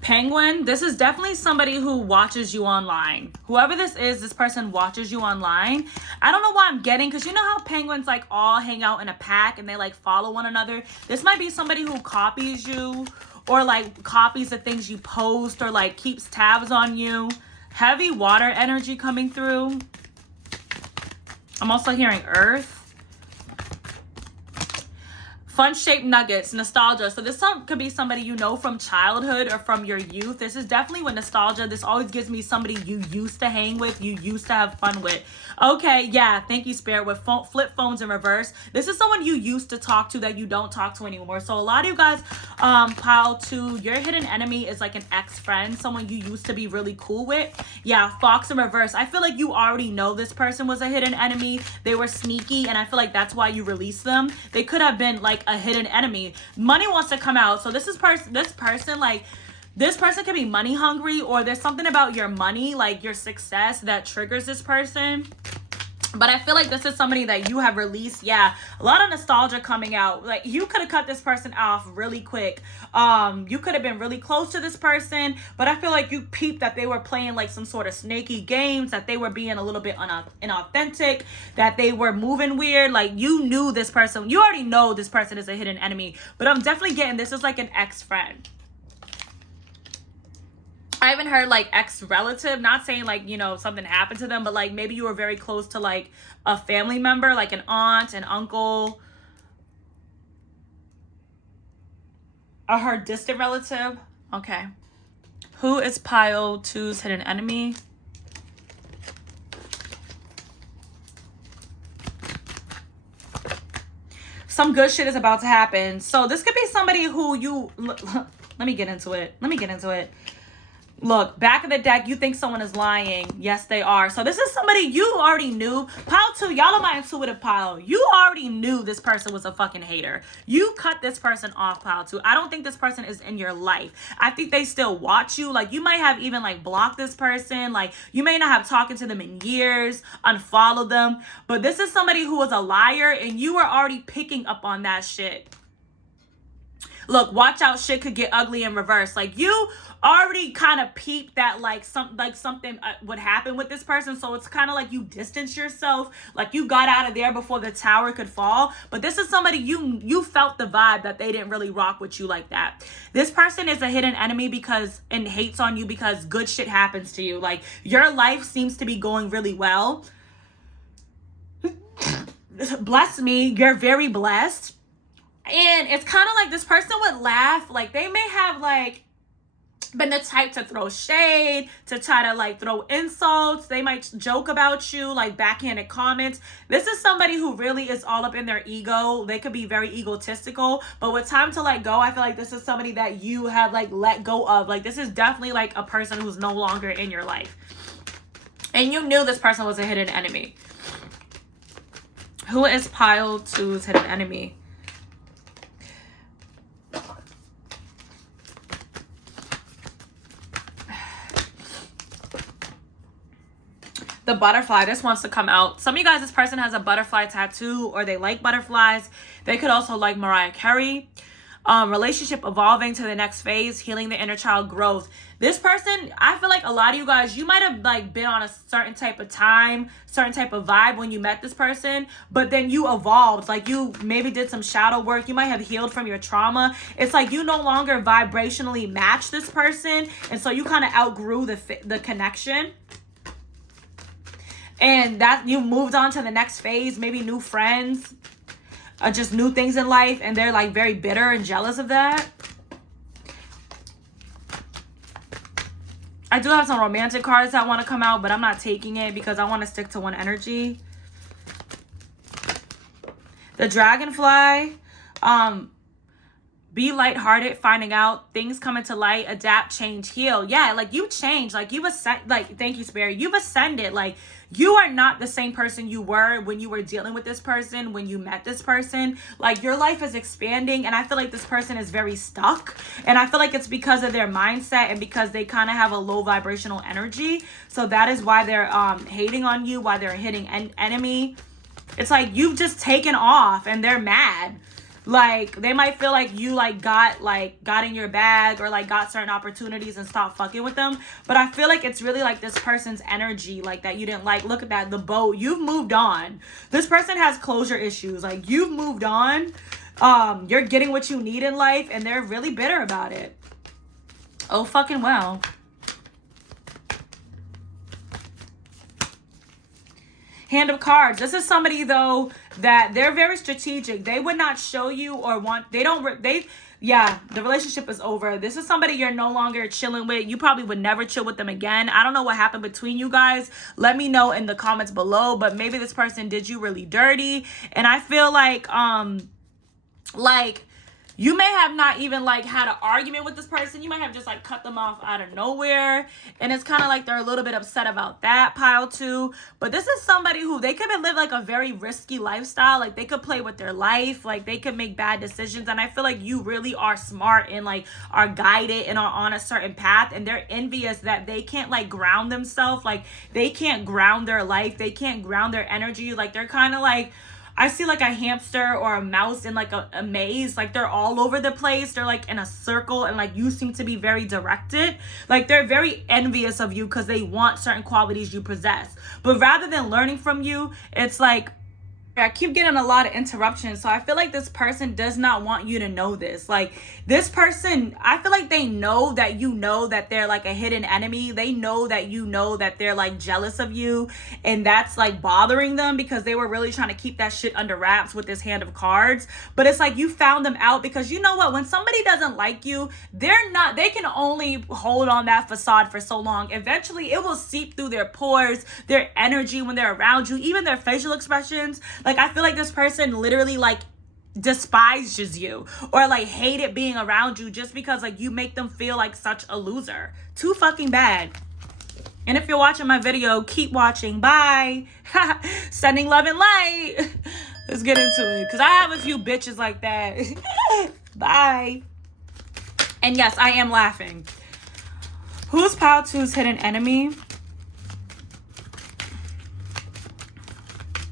Penguin, this is definitely somebody who watches you online. Whoever this is, this person watches you online. I don't know why I'm getting, because you know how penguins like all hang out in a pack and they like follow one another. This might be somebody who copies you, or like copies the things you post, or like keeps tabs on you. Heavy water energy coming through. I'm also hearing earth. Fun-shaped nuggets, nostalgia. So this could be somebody you know from childhood or from your youth. This is definitely with nostalgia. This always gives me somebody you used to hang with, you used to have fun with. Okay, yeah, thank you, Spirit. With flip phones in reverse. This is someone you used to talk to that you don't talk to anymore. So a lot of you guys, Pile 2, your hidden enemy is like an ex-friend, someone you used to be really cool with. Yeah, Fox in reverse. I feel like you already know this person was a hidden enemy. They were sneaky, and I feel like that's why you released them. They could have been like a hidden enemy. Money wants to come out. So this person could be money hungry, or there's something about your money, like your success, that triggers this person. But I feel like this is somebody that you have released. Yeah, a lot of nostalgia coming out. Like you could have cut this person off really quick. You could have been really close to this person, but I feel like you peeped that they were playing like some sort of snaky games, that they were being a little bit inauthentic, that they were moving weird. Like you knew this person. You already know this person is a hidden enemy, but I'm definitely getting this is like an ex-friend. I haven't heard like ex-relative, not saying like, you know, something happened to them, but like maybe you were very close to like a family member, like an aunt, an uncle. I heard distant relative. Okay. Who is Pile 2's hidden enemy? Some good shit is about to happen. So this could be somebody who you... Let me get into it. Look, back of the deck, you think someone is lying. Yes, they are. So this is somebody you already knew. Pile 2, y'all are my intuitive pile. You already knew this person was a fucking hater. You cut this person off, pile 2. I don't think this person is in your life. I think they still watch you. Like, you might have even, like, blocked this person. Like, you may not have talked to them in years, unfollowed them. But this is somebody who was a liar, and you were already picking up on that shit. Look, watch out, shit could get ugly in reverse. Like, you already kind of peeped that something would happen with this person, so it's kind of like you distance yourself, like you got out of there before the tower could fall. But this is somebody you felt the vibe that they didn't really rock with you like that. This person is a hidden enemy and hates on you because good shit happens to you. Like, your life seems to be going really well. Bless me, you're very blessed. And it's kind of like this person would laugh. Like, they may have, like, been the type to throw shade, to try to, like, throw insults. They might joke about you, like, backhanded comments. This is somebody who really is all up in their ego. They could be very egotistical. But with time to let go, I feel like this is somebody that you have, like, let go of. Like, this is definitely, like, a person who's no longer in your life. And you knew this person was a hidden enemy. Who is pile 2's hidden enemy? The butterfly, this wants to come out. Some of you guys, this person has a butterfly tattoo, or they like butterflies. They could also like Mariah Carey. Relationship evolving to the next phase, healing the inner child growth. This person, I feel like a lot of you guys, you might have like been on a certain type of time, certain type of vibe when you met this person, but then you evolved. Like, you maybe did some shadow work. You might have healed from your trauma. It's like you no longer vibrationally match this person, and so you kind of outgrew the connection. And that you moved on to the next phase, maybe new friends, just new things in life, and they're like very bitter and jealous of that. I do have some romantic cards that want to come out, but I'm not taking it because I want to stick to one energy. The dragonfly, be lighthearted, finding out things coming to light, adapt, change, heal. Yeah, like you changed, like you've ascended, like, thank you, Spirit. You've ascended. Like, you are not the same person you were when you were dealing with this person, when you met this person. Like, your life is expanding, and I feel like this person is very stuck. And I feel like it's because of their mindset and because they kind of have a low vibrational energy. So that is why they're hating on you, why they're hitting enemy. It's like you've just taken off and they're mad. Like, they might feel like you got in your bag, or like got certain opportunities and stopped fucking with them. But I feel like it's really like this person's energy, like, that you didn't like. Look at that, the boat. You've moved on. This person has closure issues. Like, you've moved on. You're getting what you need in life, and they're really bitter about it. Oh, fucking well. Hand of cards. This is somebody, though, that they're very strategic. They would not show you or want, yeah, the relationship is over. This is somebody you're no longer chilling with. You probably would never chill with them again. I don't know what happened between you guys. Let me know in the comments below, but maybe this person did you really dirty. And I feel like, you may have not even like had an argument with this person. You might have just like cut them off out of nowhere. And it's kind of like they're a little bit upset about that, pile 2. But this is somebody who, they could live like a very risky lifestyle. Like, they could play with their life. Like, they could make bad decisions. And I feel like you really are smart and like are guided and are on a certain path. And they're envious that they can't like ground themselves. Like, they can't ground their life. They can't ground their energy. Like, they're kind of like, I see like a hamster or a mouse in like a maze. Like, they're all over the place. They're like in a circle, and like you seem to be very directed. Like, they're very envious of you because they want certain qualities you possess. But rather than learning from you, it's like, I keep getting a lot of interruptions. So I feel like this person does not want you to know this. Like, this person, I feel like they know that you know that they're like a hidden enemy. They know that you know that they're like jealous of you, and that's like bothering them because they were really trying to keep that shit under wraps with this hand of cards. But it's like you found them out because, you know what, when somebody doesn't like you, they can only hold on that facade for so long. Eventually it will seep through their pores, their energy when they're around you, even their facial expressions. Like, I feel like this person literally like despises you or like hated being around you just because like you make them feel like such a loser. Too fucking bad. And if you're watching my video, keep watching. Bye. Sending love and light. Let's get into it, because I have a few bitches like that. Bye. And yes, I am laughing. Who's pile two's hidden enemy?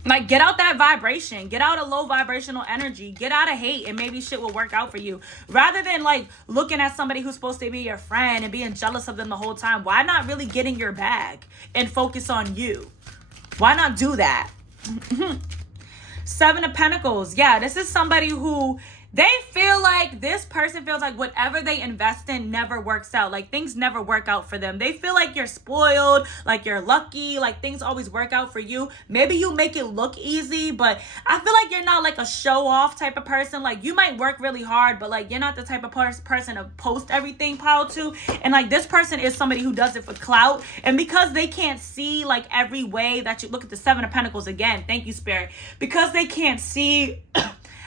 Like, get out that vibration. Get out a low vibrational energy. Get out of hate, and maybe shit will work out for you. Rather than, like, looking at somebody who's supposed to be your friend and being jealous of them the whole time, why not really get in your bag and focus on you? Why not do that? Seven of Pentacles. Yeah, this is somebody who... they feel like, this person feels like whatever they invest in never works out. Like, things never work out for them. They feel like you're spoiled, like you're lucky, like things always work out for you. Maybe you make it look easy, but I feel like you're not like a show-off type of person. Like, you might work really hard, but like, you're not the type of person to post everything, pile two. And like, this person is somebody who does it for clout. And because they can't see like every way that you look at the Seven of Pentacles again, thank you, Spirit. Because they can't see...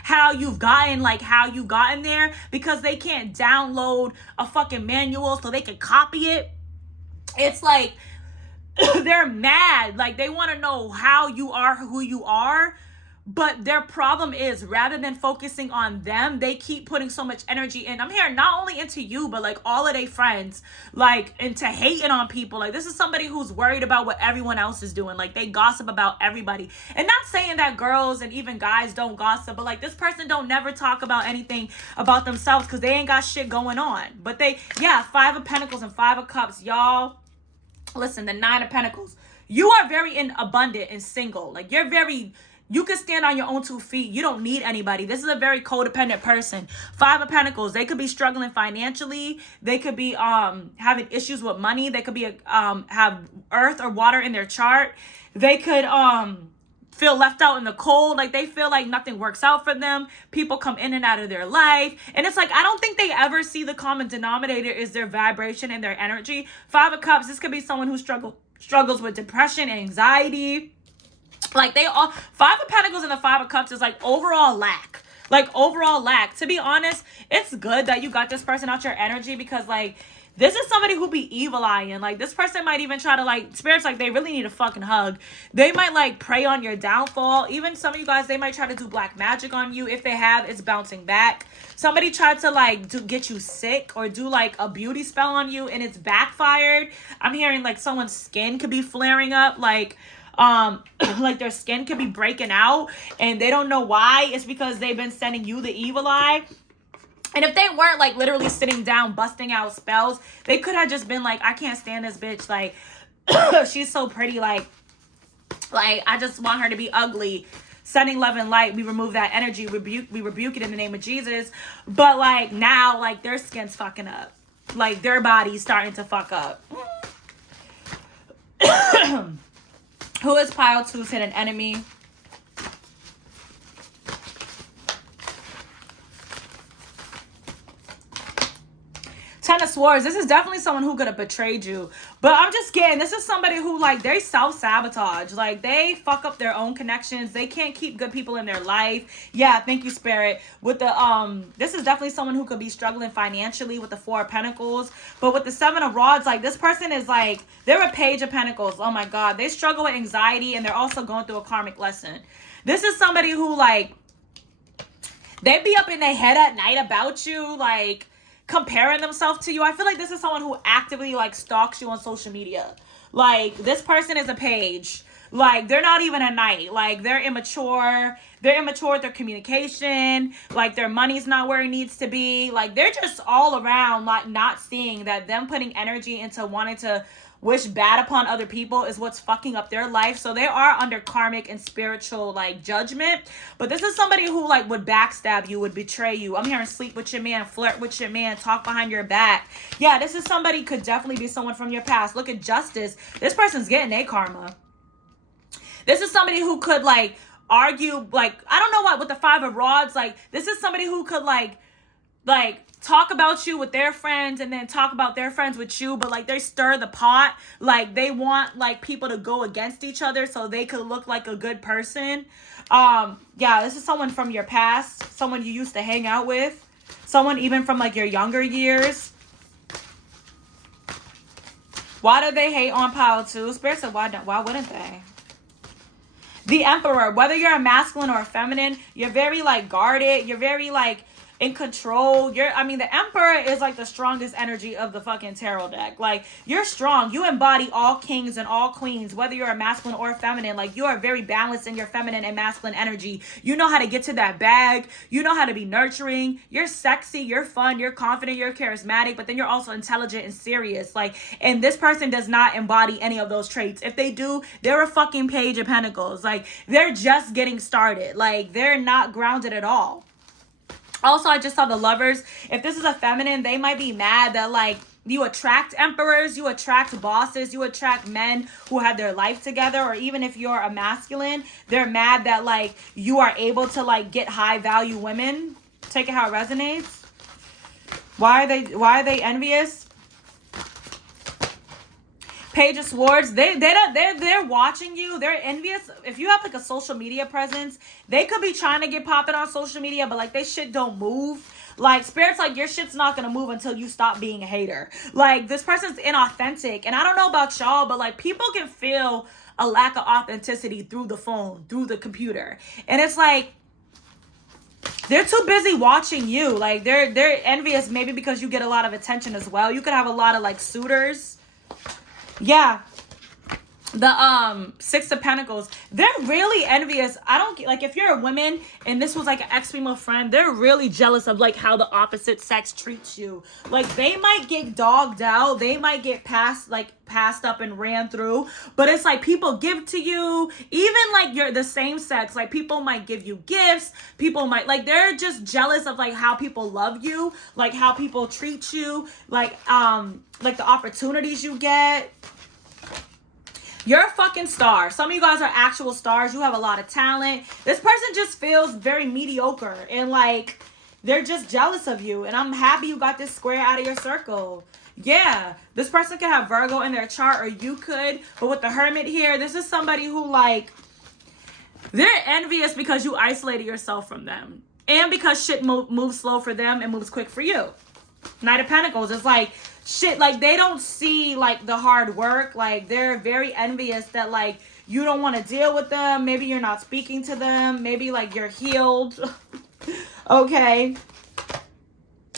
how you've gotten there, because they can't download a fucking manual so they can copy it. It's like they're mad. Like, they want to know how you are who you are. But their problem is, rather than focusing on them, they keep putting so much energy in. I'm hearing not only into you, but like all of their friends, like into hating on people. Like, this is somebody who's worried about what everyone else is doing. Like, they gossip about everybody. And not saying that girls and even guys don't gossip, but like, this person don't never talk about anything about themselves because they ain't got shit going on. But they, yeah, Five of Pentacles and Five of Cups. Y'all, listen, the Nine of Pentacles. You are very abundant and single. Like, you're very... you can stand on your own 2 feet. You don't need anybody. This is a very codependent person. Five of Pentacles. They could be struggling financially. They could be having issues with money. They could be have earth or water in their chart. They could feel left out in the cold. Like, they feel like nothing works out for them. People come in and out of their life. And it's like, I don't think they ever see the common denominator is their vibration and their energy. Five of Cups. This could be someone who struggles with depression and anxiety. Like, they all... Five of Pentacles and the Five of Cups is like overall lack. Like, overall lack. To be honest, it's good that you got this person out your energy, because like, this is somebody who be evil eyeing. Like, this person might even try to like... Spirit's like, they really need a fucking hug. They might like prey on your downfall. Even some of you guys, they might try to do black magic on you. If they have, it's bouncing back. Somebody tried to like get you sick or do like a beauty spell on you, and it's backfired. I'm hearing like someone's skin could be flaring up. Like their skin could be breaking out and they don't know why. It's because they've been sending you the evil eye. And if they weren't like literally sitting down busting out spells, they could have just been like, I can't stand this bitch, like she's so pretty, like I just want her to be ugly. Sending love and light, we remove that energy, we rebuke it in the name of Jesus. But like, now like their skin's fucking up, like their body's starting to fuck up. Who is pile two's hidden enemy? Ten of Swords. This is definitely someone who could have betrayed you. But I'm just getting, this is somebody who, like, they self-sabotage. Like, they fuck up their own connections. They can't keep good people in their life. Yeah, thank you, Spirit. With the, this is definitely someone who could be struggling financially with the Four of Pentacles. But with the Seven of Rods, like, this person is, like, they're a Page of Pentacles. Oh, my God. They struggle with anxiety, and they're also going through a karmic lesson. This is somebody who, like, they be up in their head at night about you, like, comparing themselves to you. I feel like this is someone who actively like stalks you on social media. Like, this person is a page. Like, they're not even a knight. Like, they're immature. They're immature with their communication. Like, their money's not where it needs to be. Like, they're just all around like not seeing that them putting energy into wanting to wish bad upon other people is what's fucking up their life. So they are under karmic and spiritual like judgment. But this is somebody who like would backstab you, would betray you. I'm hearing sleep with your man, flirt with your man, talk behind your back. Yeah, this is somebody, could definitely be someone from your past. Look at Justice. This person's getting a karma. This is somebody who could like argue, like, I don't know what, with the Five of Rods, like, this is somebody who could like like talk about you with their friends and then talk about their friends with you, but like they stir the pot. Like they want like people to go against each other so they could look like a good person. Yeah, this is someone from your past, someone you used to hang out with, someone even from like your younger years. Why do they hate on Power 2? Spirit said, why wouldn't they? The Emperor, whether you're a masculine or a feminine, you're very like guarded. You're very like in control. The Emperor is like the strongest energy of the fucking tarot deck. Like, you're strong. You embody all kings and all queens, whether you're a masculine or a feminine. Like, you are very balanced in your feminine and masculine energy. You know how to get to that bag. You know how to be nurturing. You're sexy. You're fun. You're confident. You're charismatic. But then you're also intelligent and serious. Like, and this person does not embody any of those traits. If they do, they're a fucking Page of Pentacles. Like, they're just getting started. Like, they're not grounded at all. Also, I just saw the Lovers. If this is a feminine, they might be mad that, like, you attract emperors, you attract bosses, you attract men who have their life together. Or even if you're a masculine, they're mad that, like, you are able to, like, get high value women. Take it how it resonates. Why are they envious? Page of Swords, they're watching you. They're envious. If you have like a social media presence, they could be trying to get popping on social media, but like they shit don't move. Like, Spirit's like, your shit's not gonna move until you stop being a hater. Like, this person's inauthentic. And I don't know about y'all, but like people can feel a lack of authenticity through the phone, through the computer. And it's like, they're too busy watching you. Like, they're envious maybe because you get a lot of attention as well. You could have a lot of like suitors. Yeah. The Six of Pentacles, they're really envious. I don't like, if you're a woman and this was like an ex-female friend, they're really jealous of like how the opposite sex treats you. Like, they might get dogged out, they might get passed up and ran through, but it's like people give to you. Even like you're the same sex, like people might give you gifts, people might like, they're just jealous of like how people love you, like how people treat you, like the opportunities you get. You're a fucking star. Some of you guys are actual stars. You have a lot of talent. This person just feels very mediocre and like they're just jealous of you. And I'm happy you got this square out of your circle. Yeah, this person could have Virgo in their chart, or you could. But with the Hermit here, this is somebody who like, they're envious because you isolated yourself from them. And because shit moves slow for them and moves quick for you. Knight of Pentacles is like, shit, like they don't see like the hard work. Like, they're very envious that like you don't want to deal with them. Maybe you're not speaking to them. Maybe like you're healed. Okay.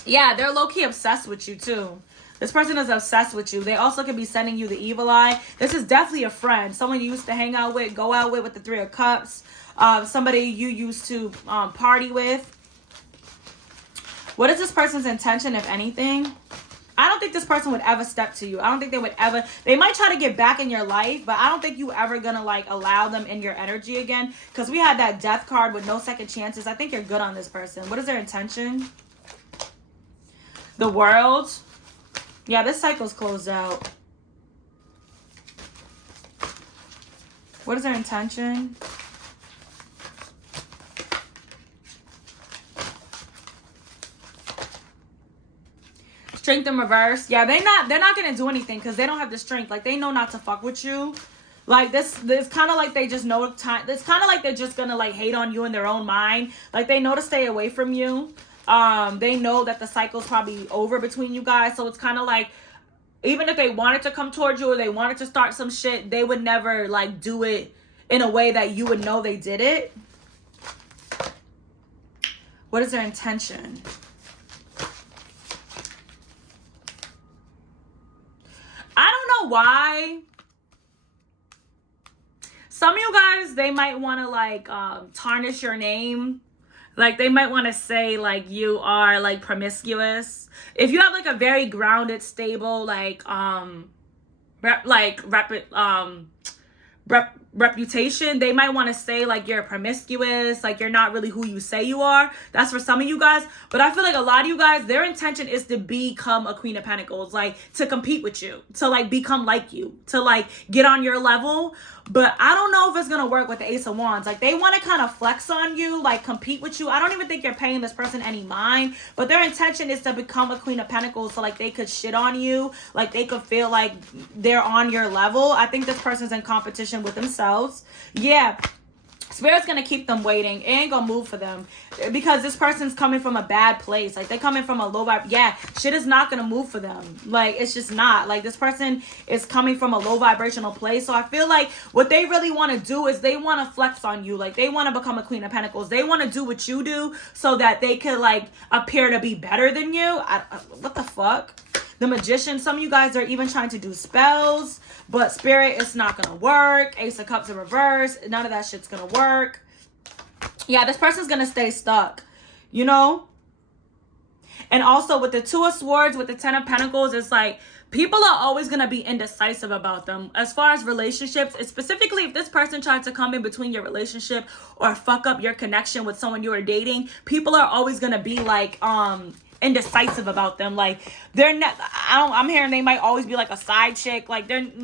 Yeah, they're low-key obsessed with you too. This person is obsessed with you. They also could be sending you the evil eye. This is definitely a friend. Someone you used to hang out with, go out with the Three of Cups. Somebody you used to party with. What is this person's intention, if anything? I don't think this person would ever step to you. I don't think they would ever. They might try to get back in your life, but I don't think you ever gonna like allow them in your energy again. Because we had that death card with no second chances. I think you're good on this person. What is their intention? The World. Yeah, this cycle's closed out. What is their intention? Strength in reverse. Yeah, they're not gonna do anything because they don't have the strength. Like, they know not to fuck with you. Like, this kind of like they just know time. It's kind of like they're just gonna like hate on you in their own mind. Like, they know to stay away from you. They know that the cycle's probably over between you guys. So it's kind of like, even if they wanted to come towards you or they wanted to start some shit, they would never like do it in a way that you would know they did it. What is their intention? I don't know why. Some of you guys, they might want to like tarnish your name. Like, they might want to say like you are like promiscuous. If you have like a very grounded, stable reputation, they might want to say like you're promiscuous, like you're not really who you say you are. That's for some of you guys. But I feel like a lot of you guys, their intention is to become a Queen of Pentacles, like to compete with you, to like become like you, to like get on your level. But I don't know if it's going to work with the Ace of Wands. Like, they want to kind of flex on you, like compete with you. I don't even think you're paying this person any mind, but their intention is to become a Queen of Pentacles so like they could shit on you. Like they could feel like they're on your level. I think this person's in competition with themselves. Yeah. Spirit's gonna keep them waiting. It ain't gonna move for them because this person's coming from a bad place. Like, they're coming from a low vibe. Yeah, shit is not gonna move for them. Like, it's just not. Like, this person is coming from a low vibrational place. So I feel like what they really want to do is they want to flex on you. Like, they want to become a Queen of Pentacles. They want to do what you do so that they could like appear to be better than you. What the fuck? The Magician, some of you guys are even trying to do spells, but Spirit, it's not going to work. Ace of Cups in reverse, none of that shit's going to work. Yeah, this person's going to stay stuck, you know? And also with the Two of Swords, with the Ten of Pentacles, it's like people are always going to be indecisive about them. As far as relationships, specifically if this person tried to come in between your relationship or fuck up your connection with someone you are dating, people are always going to be like, indecisive about them. Like, they're not, I'm hearing they might always be like a side chick. Like, it's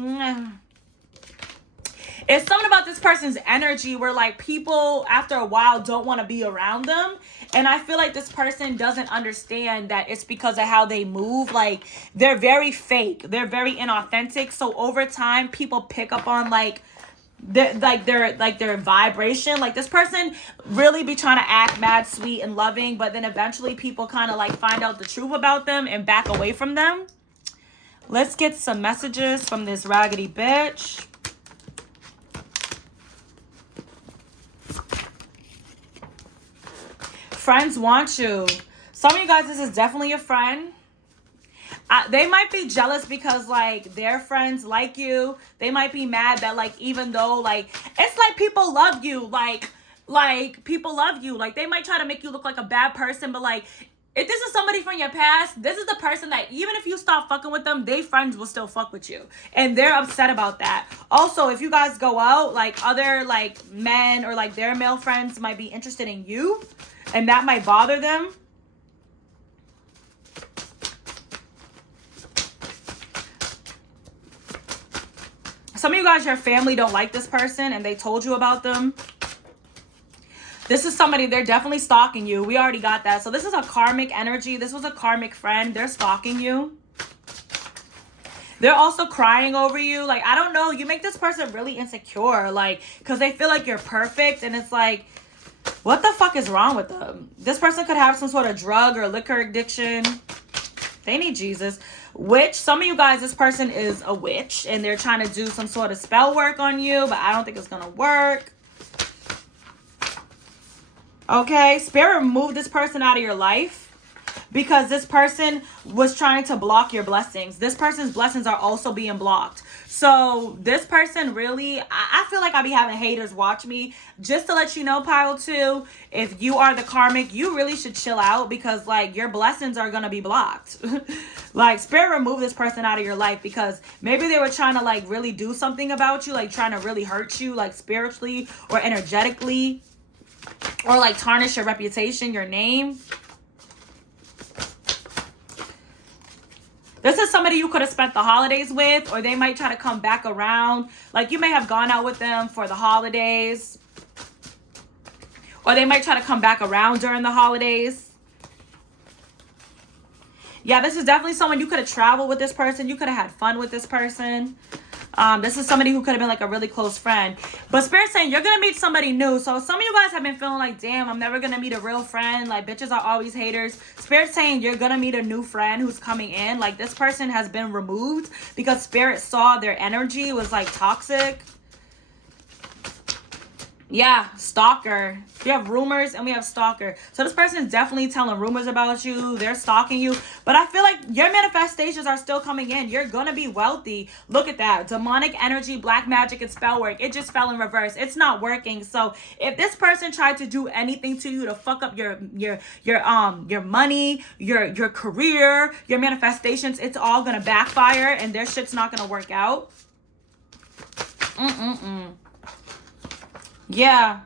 something about this person's energy where like people after a while don't want to be around them. And I feel like this person doesn't understand that it's because of how they move. Like, they're very fake. They're very inauthentic. So over time, people pick up on like their vibration. Like, this person really be trying to act mad sweet and loving, but then eventually people kind of like find out the truth about them and back away from them. Let's get some messages from this raggedy bitch. Friends want you. Some of you guys, this is definitely your friend. They might be jealous because like their friends like you. They might be mad that like even though like it's like people love you, like people love you. Like, they might try to make you look like a bad person, but like if this is somebody from your past, this is the person that even if you stop fucking with them, they friends will still fuck with you. And they're upset about that. Also, if you guys go out, like other like men or like their male friends might be interested in you, and that might bother them. Some of you guys, your family don't like this person and they told you about them. This is somebody, they're definitely stalking you. We already got that. So this is a karmic energy. This was a karmic friend. They're stalking you. They're also crying over you. Like, I don't know. You make this person really insecure. Like, because they feel like you're perfect. And it's like, what the fuck is wrong with them? This person could have some sort of drug or liquor addiction. They need Jesus. Witch, some of you guys, this person is a witch and they're trying to do some sort of spell work on you, but I don't think it's gonna work. Okay, Spirit, remove this person out of your life because this person was trying to block your blessings. This person's blessings are also being blocked. So this person really, I feel like I be having haters watch me. Just to let you know, pile 2, if you are the karmic, you really should chill out because like your blessings are going to be blocked. Like, Spirit, remove this person out of your life because maybe they were trying to like really do something about you, like trying to really hurt you, like spiritually or energetically, or like tarnish your reputation, your name. This is somebody you could have spent the holidays with, or they might try to come back around. Like, you may have gone out with them for the holidays, or they might try to come back around during the holidays. Yeah, this is definitely someone you could have traveled with this person. You could have had fun with this person. This is somebody who could have been like a really close friend. But Spirit's saying you're going to meet somebody new. So some of you guys have been feeling like, damn, I'm never going to meet a real friend. Like, bitches are always haters. Spirit's saying you're going to meet a new friend who's coming in. Like, this person has been removed because Spirit saw their energy was like toxic. Yeah, stalker. We have rumors and we have stalker. So this person is definitely telling rumors about you. They're stalking you. But I feel like your manifestations are still coming in. You're going to be wealthy. Look at that. Demonic energy, black magic, and spell work. It just fell in reverse. It's not working. So if this person tried to do anything to you to fuck up your money, your career, your manifestations, it's all going to backfire and their shit's not going to work out. Yeah.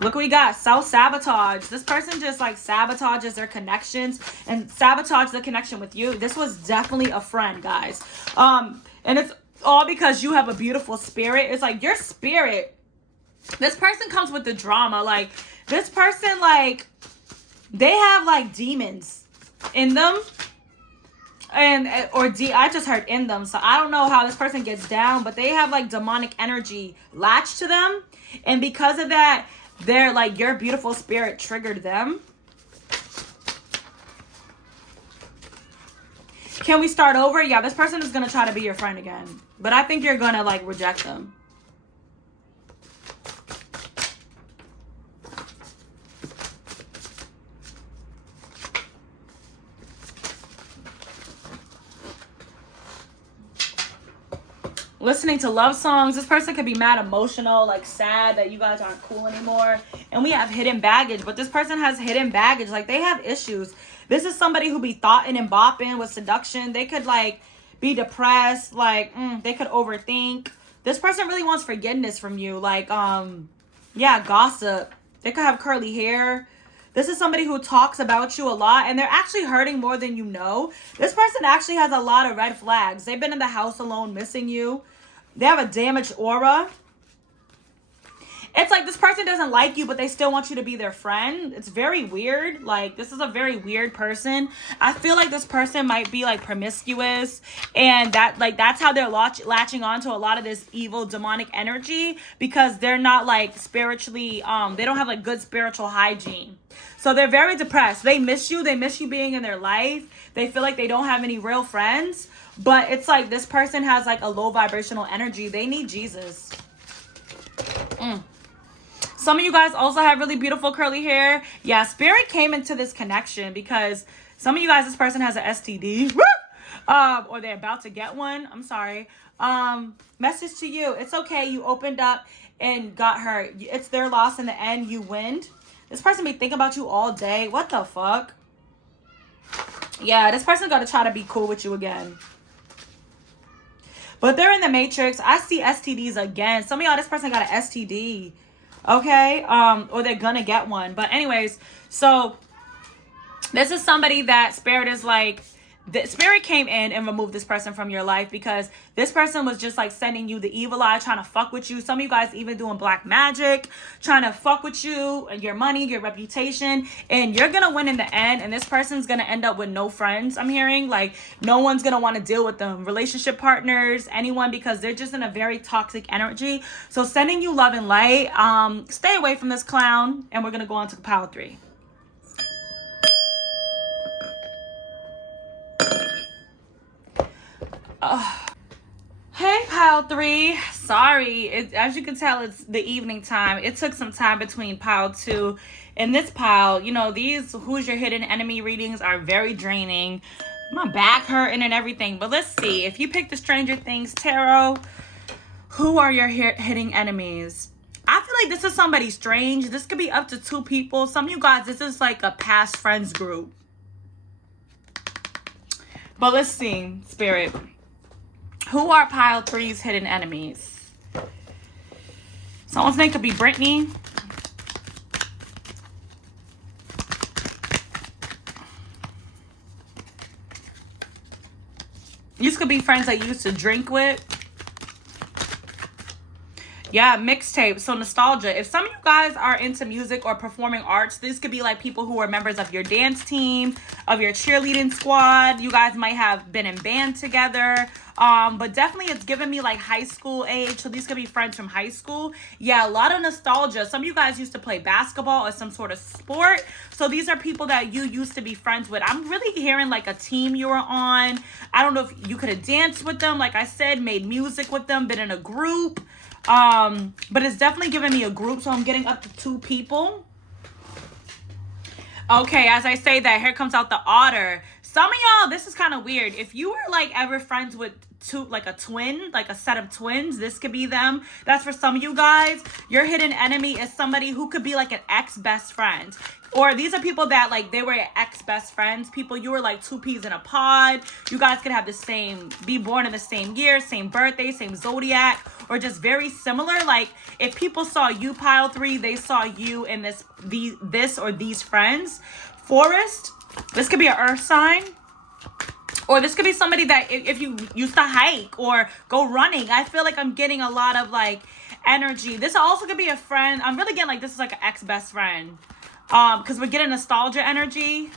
Look what we got. Self-sabotage. This person just like sabotages their connections and sabotage the connection with you. This was definitely a friend, guys. And it's all because you have a beautiful spirit. It's like your spirit. This person comes with the drama. Like this person, like they have like demons in them. I just heard in them. So I don't know how this person gets down, but they have like demonic energy latched to them. And because of that, they're like your beautiful spirit triggered them. Can we start over? Yeah, this person is going to try to be your friend again. But I think you're going to like reject them. Listening to love songs. This person could be mad emotional, like sad that you guys aren't cool anymore. And we have hidden baggage, but this person has hidden baggage. Like they have issues. This is somebody who be thoughting and bopping with seduction. They could like be depressed. Like they could overthink. This person really wants forgiveness from you. Like, yeah, gossip. They could have curly hair. This is somebody who talks about you a lot and they're actually hurting more than you know. This person actually has a lot of red flags. They've been in the house alone missing you. They have a damaged aura. It's like this person doesn't like you, but they still want you to be their friend. It's very weird. Like, this is a very weird person. I feel like this person might be like promiscuous, and that's how they're latching on to a lot of this evil demonic energy, because they're not like spiritually, they don't have like good spiritual hygiene. So they're very depressed. They miss you. They miss you being in their life. They feel like they don't have any real friends, but it's like this person has like a low vibrational energy. They need Jesus. Some of you guys also have really beautiful curly hair. Yeah, spirit came into this connection because some of you guys, this person has an STD. Or they're about to get one. I'm sorry. Message to you. It's okay. You opened up and got hurt. It's their loss in the end. You win. This person be thinking about you all day. What the fuck? Yeah, this person's got to try to be cool with you again. But they're in the matrix. I see STDs again. Some of y'all, this person got an STD. Okay, or they're gonna get one. But anyways, so this is somebody that spirit is like, the spirit came in and removed this person from your life because this person was just like sending you the evil eye, trying to fuck with you. Some of you guys even doing black magic, trying to fuck with you and your money, your reputation, and you're gonna win in the end. And this person's gonna end up with no friends. I'm hearing like no one's gonna want to deal with them, relationship partners, anyone, because they're just in a very toxic energy. So sending you love and light. Stay away from this clown, and we're gonna go on to pile 3. Hey, pile 3. Sorry, as you can tell, it's the evening time. It took some time between pile 2 and this pile. You know, these Who's Your Hidden Enemy readings are very draining. My back hurting and everything. But let's see. If you pick the Stranger Things Tarot, who are your hidden enemies? I feel like this is somebody strange. This could be up to 2 people. Some of you guys, this is like a past friends group. But let's see, Spirit. Who are pile 3's hidden enemies? Someone's name could be Brittany. These could be friends that you used to drink with. Yeah, mixtape. So nostalgia. If some of you guys are into music or performing arts, this could be like people who are members of your dance team, of your cheerleading squad. You guys might have been in band together. But definitely it's giving me like high school age. So these could be friends from high school. Yeah, a lot of nostalgia. Some of you guys used to play basketball or some sort of sport. So these are people that you used to be friends with. I'm really hearing like a team you were on. I don't know if you could have danced with them. Like I said, made music with them, been in a group. But it's definitely giving me a group. So I'm getting up to 2 people. Okay, as I say that, here comes out the Otter. Some of y'all, this is kind of weird. If you were like ever friends with like a twin, like a set of twins, this could be them. That's for some of you guys. Your hidden enemy is somebody who could be like an ex-best friend. Or these are people that like they were your ex-best friends, people you were like two peas in a pod. You guys could have the same, be born in the same year, same birthday, same zodiac, or just very similar. Like if people saw you, pile 3, they saw you in this or these friends. Forest, this could be an earth sign. Or this could be somebody that if you used to hike or go running. I feel like I'm getting a lot of like energy. This also could be a friend. I'm really getting like this is like an ex-best friend. Because we're getting nostalgia energy.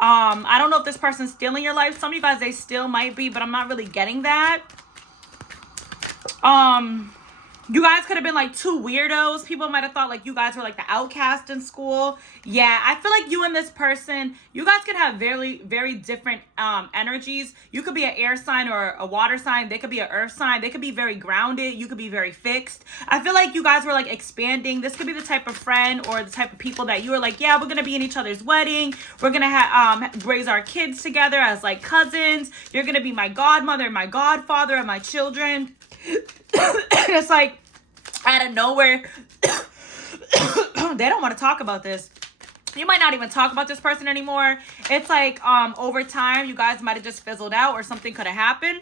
I don't know if this person's still in your life. Some of you guys, they still might be, but I'm not really getting that. You guys could have been like two weirdos. People might have thought like you guys were like the outcast in school. Yeah, I feel like you and this person, you guys could have very, very different energies. You could be an air sign or a water sign. They could be an earth sign. They could be very grounded. You could be very fixed. I feel like you guys were like expanding. This could be the type of friend or the type of people that you were like, yeah, we're going to be in each other's wedding. We're going to raise our kids together as like cousins. You're going to be my godmother, my godfather, and my children. It's like out of nowhere they don't want to talk about this. You might not even talk about this person anymore. It's like over time you guys might have just fizzled out or something could have happened.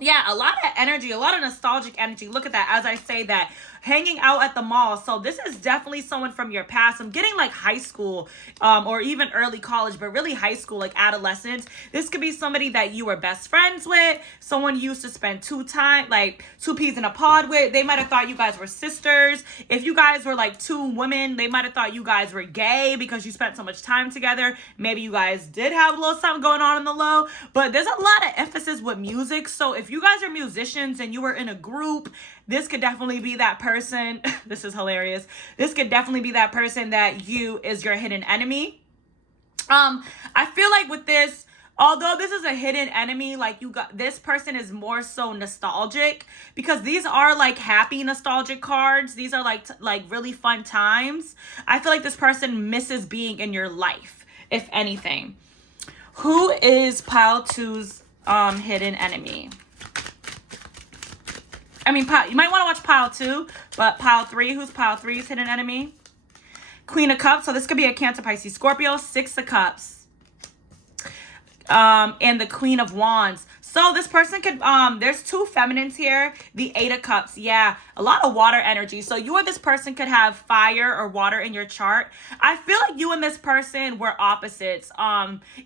Yeah, a lot of energy, a lot of nostalgic energy. Look at that. As I say that, hanging out at the mall. So this is definitely someone from your past. I'm getting like high school or even early college, but really high school, like adolescence. This could be somebody that you were best friends with, someone you used to spend two peas in a pod with. They might have thought you guys were sisters. If you guys were like two women, they might have thought you guys were gay because you spent so much time together. Maybe you guys did have a little something going on in the low, but there's a lot of emphasis with music. So if you guys are musicians and you were in a group, this could definitely be that person. This is hilarious. This could definitely be that person that is your hidden enemy. I feel like with this, although this is a hidden enemy, like this person is more so nostalgic because these are like happy nostalgic cards. These are like really fun times. I feel like this person misses being in your life, if anything. Who is pile 2's hidden enemy? I mean, you might want to watch pile 2, but pile 3, who's pile 3's hidden enemy? Queen of Cups. So this could be a Cancer, Pisces, Scorpio. 6 of Cups. And the Queen of Wands. So this person could, there's 2 feminines here. The 8 of Cups. Yeah, a lot of water energy. So you or this person could have fire or water in your chart. I feel like you and this person were opposites.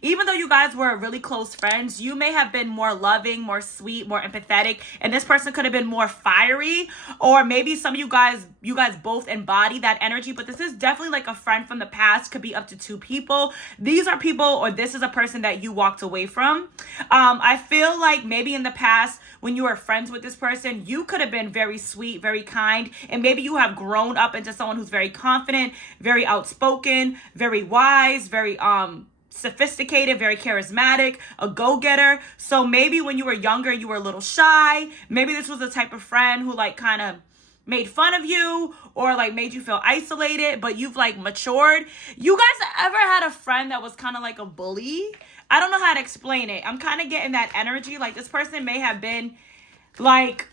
Even though you guys were really close friends, you may have been more loving, more sweet, more empathetic. And this person could have been more fiery. Or maybe some of you guys both embody that energy. But this is definitely like a friend from the past. Could be up to 2 people. These are people, or this is a person that you walked away from. I feel like maybe in the past when you were friends with this person, you could have been very sweet, very kind, and maybe you have grown up into someone who's very confident, very outspoken, very wise, very sophisticated, very charismatic, a go-getter. So maybe when you were younger, you were a little shy. Maybe this was the type of friend who like kind of made fun of you or like made you feel isolated, but you've like matured. You guys ever had a friend that was kind of like a bully? I don't know how to explain it. I'm kind of getting that energy. Like this person may have been like,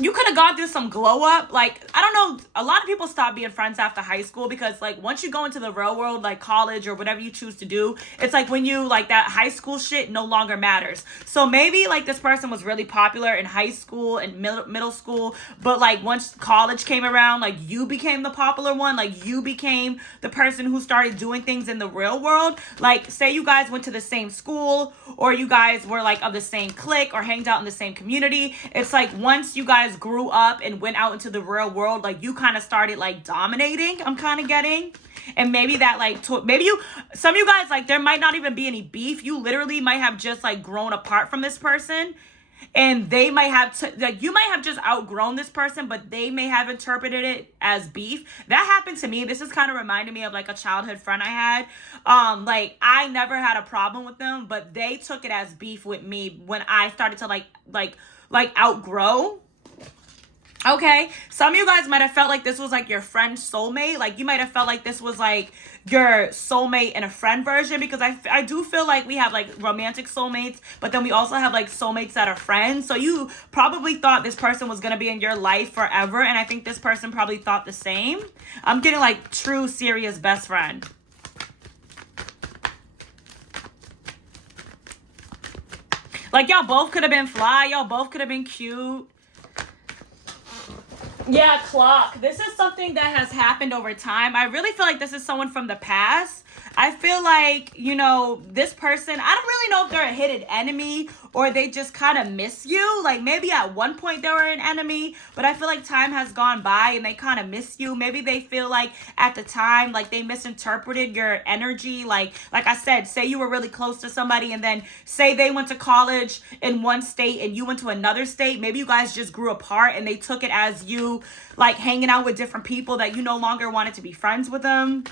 you could have gone through some glow up. Like, I don't know. A lot of people stop being friends after high school because like once you go into the real world, like college or whatever you choose to do, it's like when you like that high school shit no longer matters. So maybe like this person was really popular in high school and middle school, but like once college came around, like you became the popular one. Like you became the person who started doing things in the real world. Like say you guys went to the same school or you guys were like of the same clique or hanged out in the same community. It's like once you guys grew up and went out into the real world, like you kind of started like dominating. I'm kind of getting, and maybe that like some of you guys, like there might not even be any beef. You literally might have just like grown apart from this person, and they might have like you might have just outgrown this person, but they may have interpreted it as beef. That happened to me. This is kind of reminding me of like a childhood friend I had. Like I never had a problem with them, but they took it as beef with me when I started to like outgrow. Okay, some of you guys might have felt like this was like your friend soulmate. Like you might have felt like this was like your soulmate in a friend version, because I do feel like we have like romantic soulmates, but then we also have like soulmates that are friends. So you probably thought this person was going to be in your life forever, and I think this person probably thought the same. I'm getting like true, serious best friend. Like y'all both could have been fly. Y'all both could have been cute. Yeah, clock. This is something that has happened over time. I really feel like this is someone from the past. I feel like, you know, this person, I don't really know if they're a hidden enemy or they just kind of miss you. Like maybe at one point they were an enemy, but I feel like time has gone by and they kind of miss you. Maybe they feel like at the time, like they misinterpreted your energy. Like I said, say you were really close to somebody and then say they went to college in one state and you went to another state. Maybe you guys just grew apart and they took it as you like hanging out with different people, that you no longer wanted to be friends with them.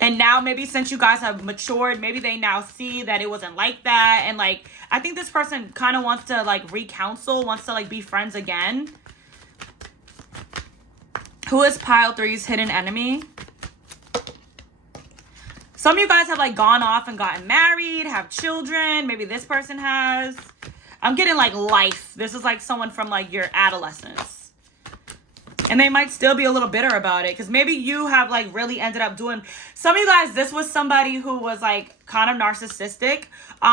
And now maybe since you guys have matured, maybe they now see that it wasn't like that. And like, I think this person kind of wants to like recounsel, wants to like be friends again. Who is pile three's hidden enemy? Some of you guys have like gone off and gotten married, have children. Maybe this person has. I'm getting like life. This is like someone from like your adolescence. And they might still be a little bitter about it, because maybe you have like really ended up doing, some of you guys, this was somebody who was like kind of narcissistic.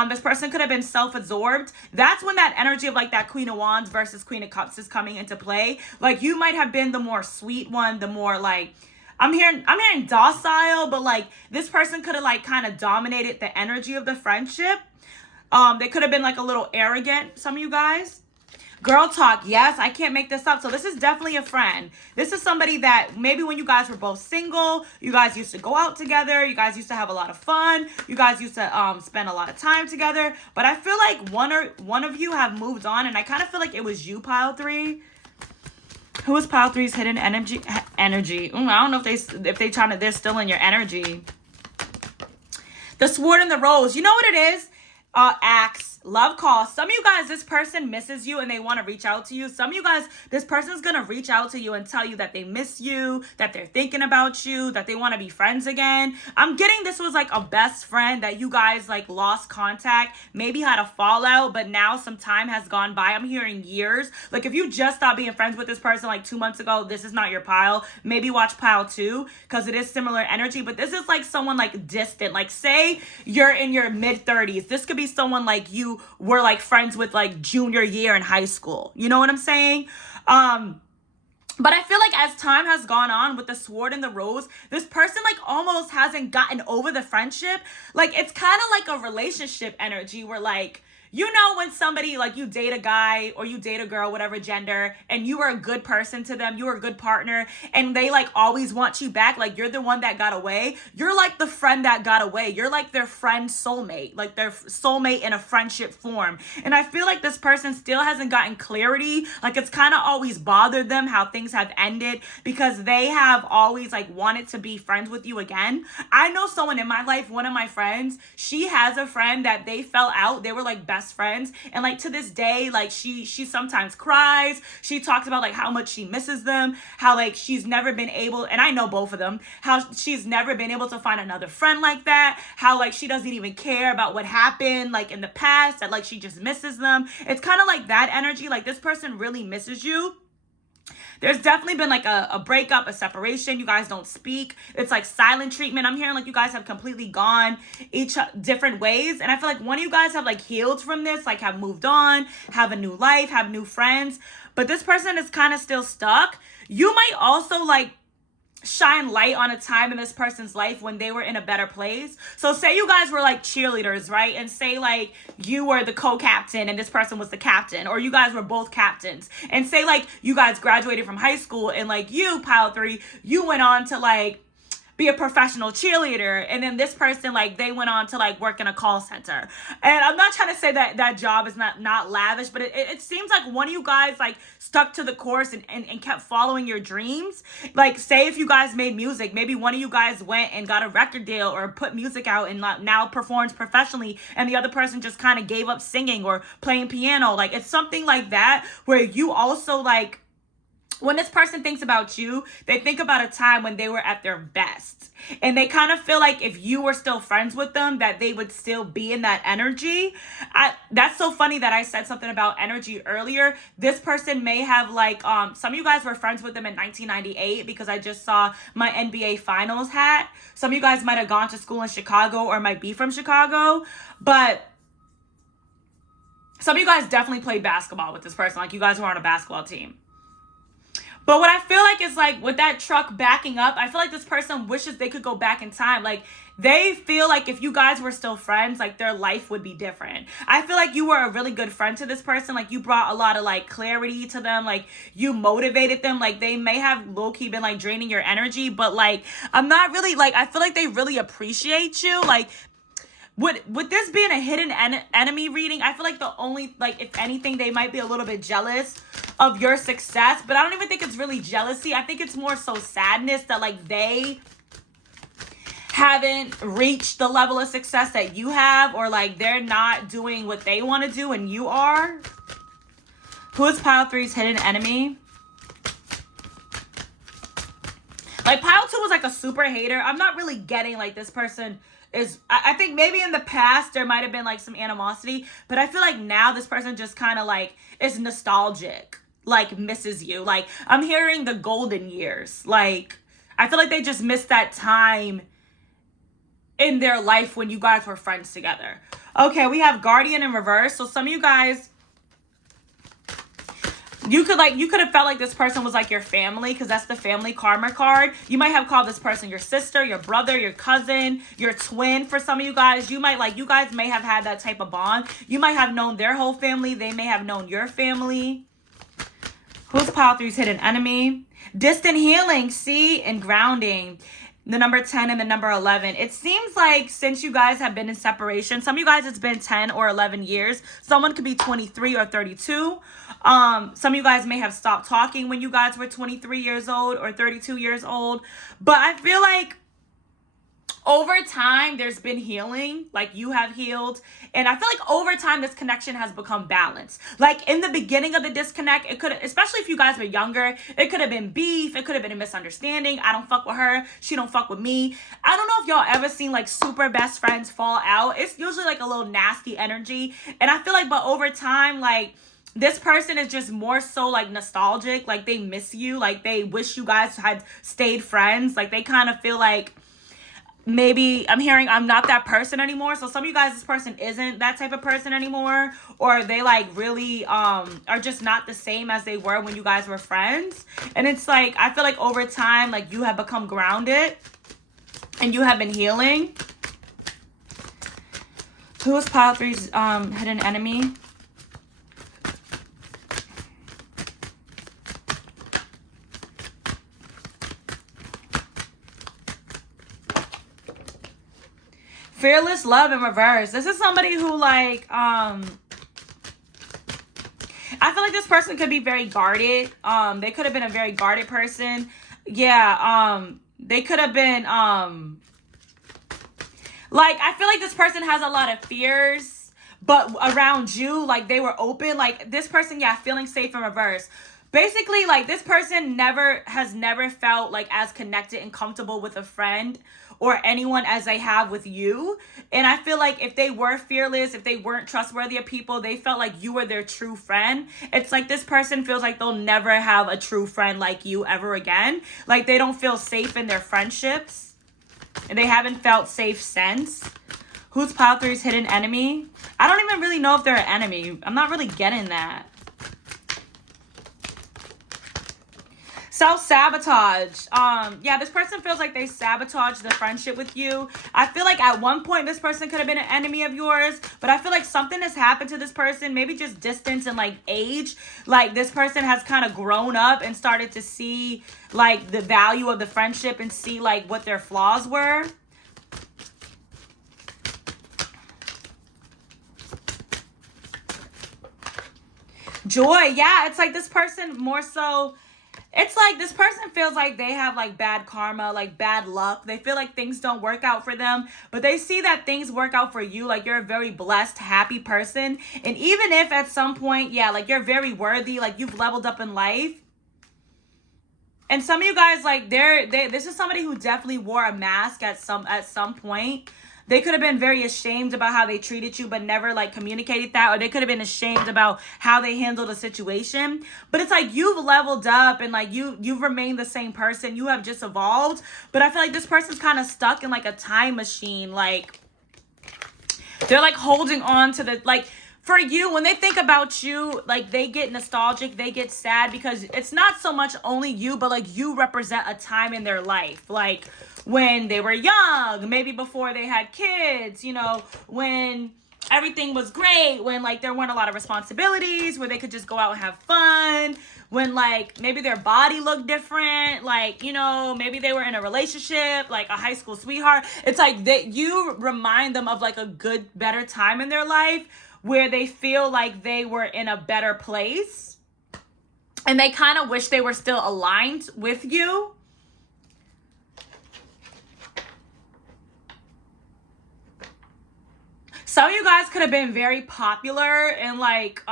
This person could have been self-absorbed. That's when that energy of like that Queen of Wands versus Queen of Cups is coming into play. Like you might have been the more sweet one, the more like, I'm hearing docile, but like this person could have like kind of dominated the energy of the friendship. They could have been like a little arrogant, some of you guys. Girl talk, yes, I can't make this up. So this is definitely a friend. This is somebody that maybe when you guys were both single, you guys used to go out together, you guys used to have a lot of fun, you guys used to spend a lot of time together. But I feel like one of you have moved on, and I kind of feel like it was you, pile three. Who is pile three's hidden energy? I don't know if they're still in your energy. The Sword and the Rose. You know what it is? Axe. Love call. Some of you guys, this person misses you and they want to reach out to you. Some of you guys, this person's going to reach out to you and tell you that they miss you, that they're thinking about you, that they want to be friends again. I'm getting this was like a best friend that you guys like lost contact, maybe had a fallout, but now some time has gone by. I'm hearing years. Like if you just stopped being friends with this person like 2 months ago, this is not your pile. Maybe watch pile 2 because it is similar energy, but this is like someone like distant. Like say you're in your mid 30s. This could be someone like you were like friends with like junior year in high school. You know what I'm saying? But I feel like as time has gone on with the Sword and the Rose, this person like almost hasn't gotten over the friendship. Like it's kind of like a relationship energy where like, you know, when somebody like you date a guy or you date a girl, whatever gender, and you were a good person to them, you were a good partner, and they like always want you back. Like you're the one that got away. You're like the friend that got away. You're like their friend soulmate, like their soulmate in a friendship form. And I feel like this person still hasn't gotten clarity. Like it's kind of always bothered them how things have ended because they have always like wanted to be friends with you again. I know someone in my life, one of my friends, she has a friend that they fell out. They were like best friends, and like to this day, like she sometimes cries. She talks about like how much she misses them, how like she's never been able, and I know both of them, how she's never been able to find another friend like that, how like she doesn't even care about what happened like in the past, that like she just misses them. It's kind of like that energy. Like this person really misses you. There's definitely been like a breakup, a separation. You guys don't speak. It's like silent treatment. I'm hearing like you guys have completely gone each different ways. And I feel like one of you guys have like healed from this, like have moved on, have a new life, have new friends. But this person is kind of still stuck. You might also like shine light on a time in this person's life when they were in a better place. So say you guys were like cheerleaders, right? And say like you were the co-captain and this person was the captain, or you guys were both captains. And say like you guys graduated from high school and like you, pile three, you went on to like be a professional cheerleader, and then this person like they went on to like work in a call center. And I'm not trying to say that that job is not lavish, but it seems like one of you guys like stuck to the course and kept following your dreams. Like say if you guys made music, maybe one of you guys went and got a record deal or put music out and now performs professionally, and the other person just kind of gave up singing or playing piano. Like it's something like that where you also like when this person thinks about you, they think about a time when they were at their best. And they kind of feel like if you were still friends with them, that they would still be in that energy. That's so funny that I said something about energy earlier. This person may have like, some of you guys were friends with them in 1998 because I just saw my NBA Finals hat. Some of you guys might have gone to school in Chicago or might be from Chicago. But some of you guys definitely played basketball with this person. Like you guys were on a basketball team. But what I feel like is like with that truck backing up, I feel like this person wishes they could go back in time. Like they feel like if you guys were still friends, like their life would be different. I feel like you were a really good friend to this person. Like you brought a lot of like clarity to them. Like you motivated them. Like they may have low-key been like draining your energy, but like I'm not really like, I feel like they really appreciate you. Like with this being a hidden enemy reading, I feel like the only, like, if anything, they might be a little bit jealous of your success. But I don't even think it's really jealousy. I think it's more so sadness that, like, they haven't reached the level of success that you have. Or, like, they're not doing what they want to do and you are. Who is pile 3's hidden enemy? Like, pile 2 was, like, a super hater. I'm not really getting, like, this person is, I think maybe in the past there might have been like some animosity, but I feel like now this person just kind of like is nostalgic, like misses you. Like I'm hearing the golden years. Like I feel like they just missed that time in their life when you guys were friends together. Okay, we have Guardian in reverse. So some of you guys, you could have felt like this person was like your family because that's the family karma card. You might have called this person your sister, your brother, your cousin, your twin. For some of you guys, you guys may have had that type of bond. You might have known their whole family. They may have known your family. Who's pile 3's hidden enemy? Distant healing, see, and grounding. The number 10 and the number 11. It seems like since you guys have been in separation, some of you guys it's been 10 or 11 years. Someone could be 23 or 32. Some of you guys may have stopped talking when you guys were 23 years old or 32 years old. But I feel like over time, there's been healing, like you have healed. And I feel like over time, this connection has become balanced. Like in the beginning of the disconnect, it could, especially if you guys were younger, it could have been beef. It could have been a misunderstanding. I don't fuck with her. She don't fuck with me. I don't know if y'all ever seen like super best friends fall out. It's usually like a little nasty energy. And I feel like, but over time, like, this person is just more so like nostalgic. Like they miss you. Like they wish you guys had stayed friends. Like they kind of feel like, maybe I'm hearing I'm not that person anymore. So some of you guys, this person isn't that type of person anymore. Or they like really are just not the same as they were when you guys were friends. And it's like, I feel like over time, like you have become grounded and you have been healing. Who is pile 3's hidden enemy? Fearless love in reverse. This is somebody who like, I feel like this person could be very guarded. They could have been a very guarded person. Yeah, they could have been, like, I feel like this person has a lot of fears, but around you, like, they were open. Like, this person, yeah, feeling safe in reverse. Basically, like, this person has never felt, like, as connected and comfortable with a friend or anyone as they have with you. And I feel like if they were fearless, if they weren't trustworthy of people, they felt like you were their true friend. It's like this person feels like they'll never have a true friend like you ever again. Like, they don't feel safe in their friendships. And they haven't felt safe since. Who's pile 3's hidden enemy? I don't even really know if they're an enemy. I'm not really getting that. Self-sabotage. Yeah, this person feels like they sabotaged the friendship with you. I feel like at one point this person could have been an enemy of yours, but I feel like something has happened to this person, maybe just distance and like age. Like this person has kind of grown up and started to see like the value of the friendship and see like what their flaws were. Joy. Yeah, it's like this person more so, it's like this person feels like they have like bad karma, like bad luck. They feel like things don't work out for them, but they see that things work out for you. Like you're a very blessed, happy person. And even if at some point, yeah, like you're very worthy, like you've leveled up in life, And some of you guys, like, this is somebody who definitely wore a mask at some point. They could have been very ashamed about how they treated you, but never like communicated that. Or they could have been ashamed about how they handled a situation. But it's like you've leveled up and like you've remained the same person. You have just evolved. But I feel like this person's kind of stuck in like a time machine. Like they're like holding on to the, like, for you, when they think about you, like, they get nostalgic, they get sad, because it's not so much only you, but like you represent a time in their life. Like when they were young, maybe before they had kids, you know, when everything was great, when like there weren't a lot of responsibilities, where they could just go out and have fun, when like maybe their body looked different, like, you know, maybe they were in a relationship, like a high school sweetheart. It's like that you remind them of like a good, better time in their life where they feel like they were in a better place and they kind of wish they were still aligned with you. Some of you guys could have been very popular and like,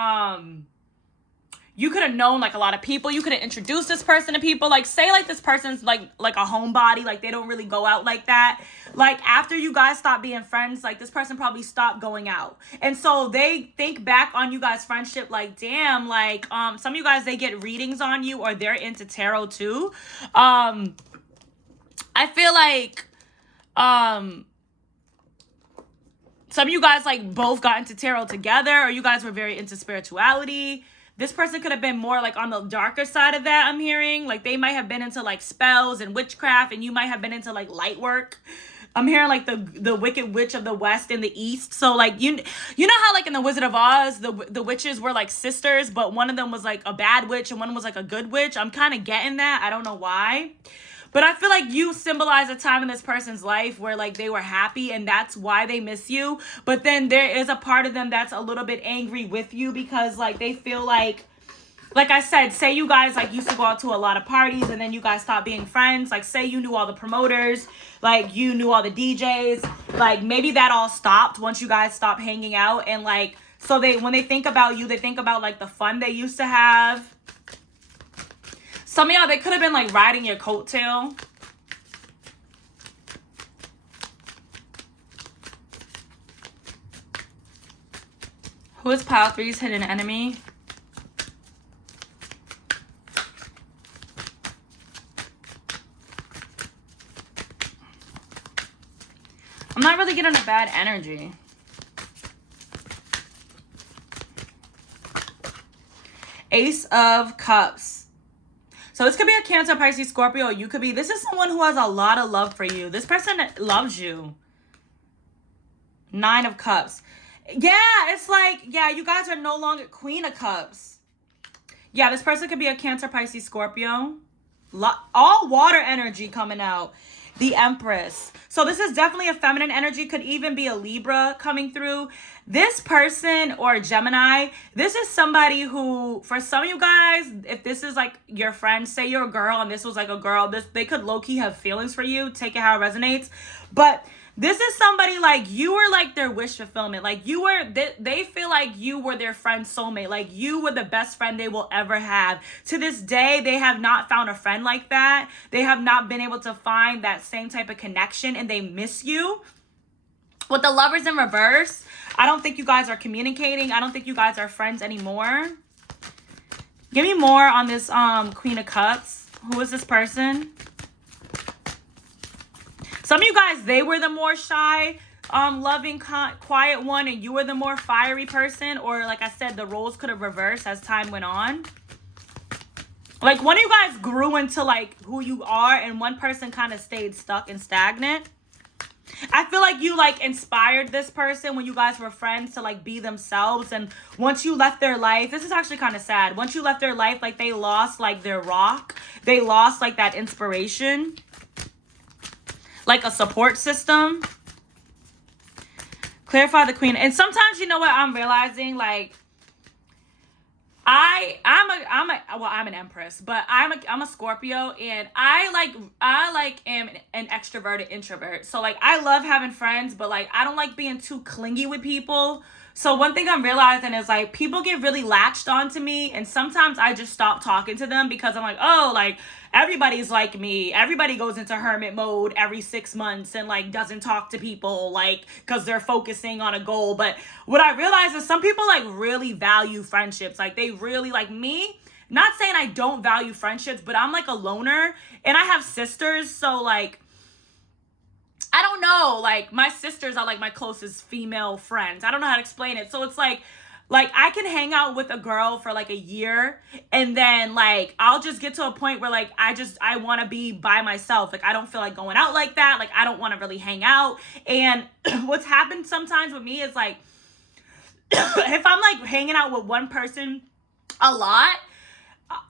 you could have known like a lot of people. You could have introduced this person to people. Like say like this person's like a homebody, like they don't really go out like that. Like after you guys stop being friends, like this person probably stopped going out. And so they think back on you guys' friendship like, damn, like some of you guys, they get readings on you or they're into tarot too. I feel like some of you guys like both got into tarot together, or you guys were very into spirituality. This person could have been more like on the darker side of that, I'm hearing. Like they might have been into like spells and witchcraft, and you might have been into like light work. I'm hearing like the Wicked Witch of the West and the East. So like you know how like in the Wizard of Oz, the witches were like sisters, but one of them was like a bad witch and one was like a good witch. I'm kind of getting that. I don't know why. But I feel like you symbolize a time in this person's life where like they were happy and that's why they miss you. But then there is a part of them that's a little bit angry with you because like they feel like I said, say you guys like used to go out to a lot of parties and then you guys stopped being friends. Like say you knew all the promoters, like you knew all the DJs, like maybe that all stopped once you guys stopped hanging out. And like, so when they think about you, they think about like the fun they used to have. Some of y'all, they could have been like riding your coattail. Who is pile three's hidden enemy? I'm not really getting a bad energy. Ace of Cups. So this could be a Cancer, Pisces, Scorpio. You could be, this is someone who has a lot of love for you. This person loves you. 9 of Cups. Yeah, it's like, yeah, you guys are no longer Queen of Cups. Yeah, this person could be a Cancer, Pisces, Scorpio. All water energy coming out. The Empress. So this is definitely a feminine energy. Could even be a Libra coming through. This person or Gemini, this is somebody who, for some of you guys, if this is like your friend, say you're a girl and this was like a girl, they could low-key have feelings for you. Take it how it resonates. But this is somebody like you were like their wish fulfillment. Like you were, they feel like you were their friend's soulmate. Like you were the best friend they will ever have. To this day, they have not found a friend like that. They have not been able to find that same type of connection and they miss you. With the Lovers in reverse, I don't think you guys are communicating. I don't think you guys are friends anymore. Give me more on this Queen of Cups. Who is this person? Some of you guys, they were the more shy, loving, quiet one, and you were the more fiery person. Or like I said, the roles could have reversed as time went on. Like one of you guys grew into like who you are, and one person kind of stayed stuck and stagnant. I feel like you like inspired this person when you guys were friends to like be themselves. And once you left their life, this is actually kind of sad. Once you left their life, like they lost like their rock. They lost like that inspiration. Like a support system. Clarify the Queen. And sometimes, you know what I'm realizing, like I'm an Empress, but I'm a Scorpio, and I am an extroverted introvert. So like I love having friends, but like I don't like being too clingy with people. So one thing I'm realizing is like people get really latched onto me, and sometimes I just stop talking to them because I'm like, oh, like everybody's like me. Everybody goes into hermit mode every 6 months and like doesn't talk to people like because they're focusing on a goal. But what I realize is some people like really value friendships. Like they really like me. Not saying I don't value friendships, but I'm like a loner and I have sisters. So like, I don't know, like my sisters are like my closest female friends. I don't know how to explain it. So it's like I can hang out with a girl for like a year and then like I'll just get to a point where like I want to be by myself. Like I don't feel like going out like that. Like I don't want to really hang out. And what's happened sometimes with me is like if I'm like hanging out with one person a lot,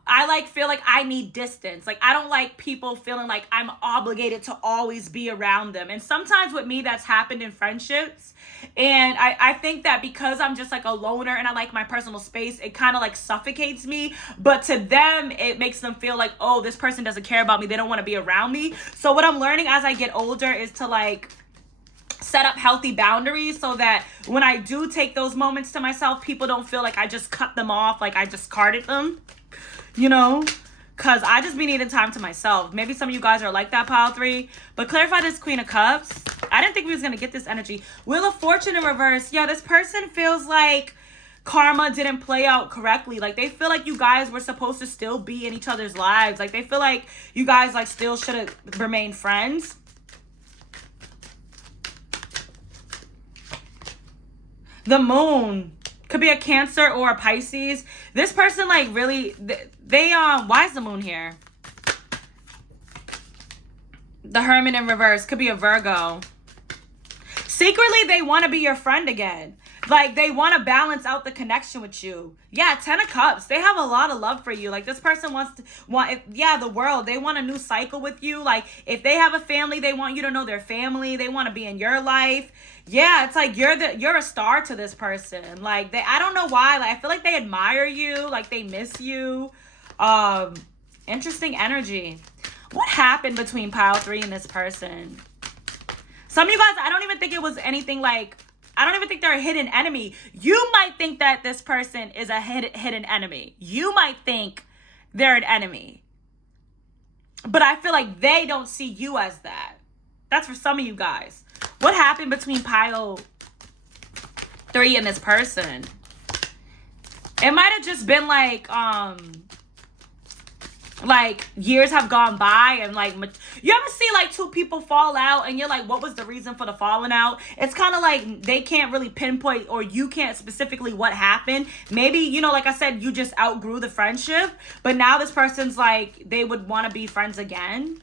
I like feel like I need distance. Like I don't like people feeling like I'm obligated to always be around them. And sometimes with me that's happened in friendships. And I think that because I'm just like a loner and I like my personal space, it kind of like suffocates me. But to them, it makes them feel like, oh, this person doesn't care about me. They don't want to be around me. So what I'm learning as I get older is to like set up healthy boundaries so that when I do take those moments to myself, people don't feel like I just cut them off, like I discarded them. You know, because I just be needing time to myself. Maybe some of you guys are like that, pile 3. But clarify this Queen of Cups. I didn't think we was going to get this energy. Wheel of Fortune in reverse. Yeah, this person feels like karma didn't play out correctly. Like, they feel like you guys were supposed to still be in each other's lives. Like, they feel like you guys, like, still should have remained friends. The Moon. Could be a Cancer or a Pisces. This person, like, really, why is the Moon here? The Hermit in reverse. Could be a Virgo. Secretly, they want to be your friend again. Like, they want to balance out the connection with you. Yeah, 10 of Cups. They have a lot of love for you. Like, this person the world. They want a new cycle with you. Like, if they have a family, they want you to know their family. They want to be in your life. Yeah, it's like you're a star to this person. Like, I don't know why. Like, I feel like they admire you. Like, they miss you. Interesting energy. What happened between pile 3 and this person? Some of you guys, I don't even think it was anything like, I don't even think they're a hidden enemy. You might think that this person is a hidden enemy. You might think they're an enemy. But I feel like they don't see you as that. That's for some of you guys. What happened between pile 3 and this person? It might have just been like years have gone by and like, you ever see like two people fall out and you're like, what was the reason for the falling out? It's kind of like they can't really pinpoint, or you can't specifically what happened. Maybe, you know, like I said, you just outgrew the friendship, but now this person's like, they would want to be friends again.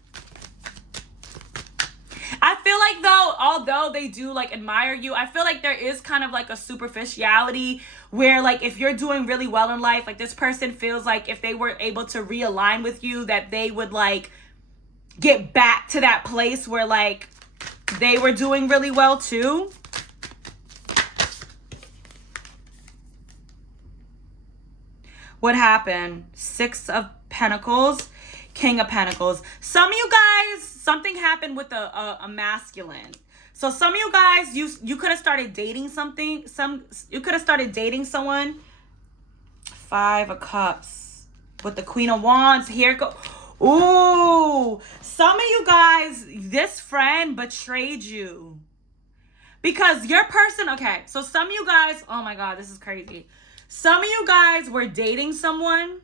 I feel like though, although they do like admire you, I feel like there is kind of like a superficiality where like if you're doing really well in life, like this person feels like if they were able to realign with you, that they would like get back to that place where like they were doing really well too. What happened? 6 of Pentacles, King of Pentacles. Some of you guys, something happened with a masculine. So some of you guys, you could have started dating something. You could have started dating someone. 5 of Cups with the Queen of Wands. Here go. Ooh, some of you guys, this friend betrayed you because your person. Okay, so some of you guys. Oh my God, this is crazy. Some of you guys were dating someone.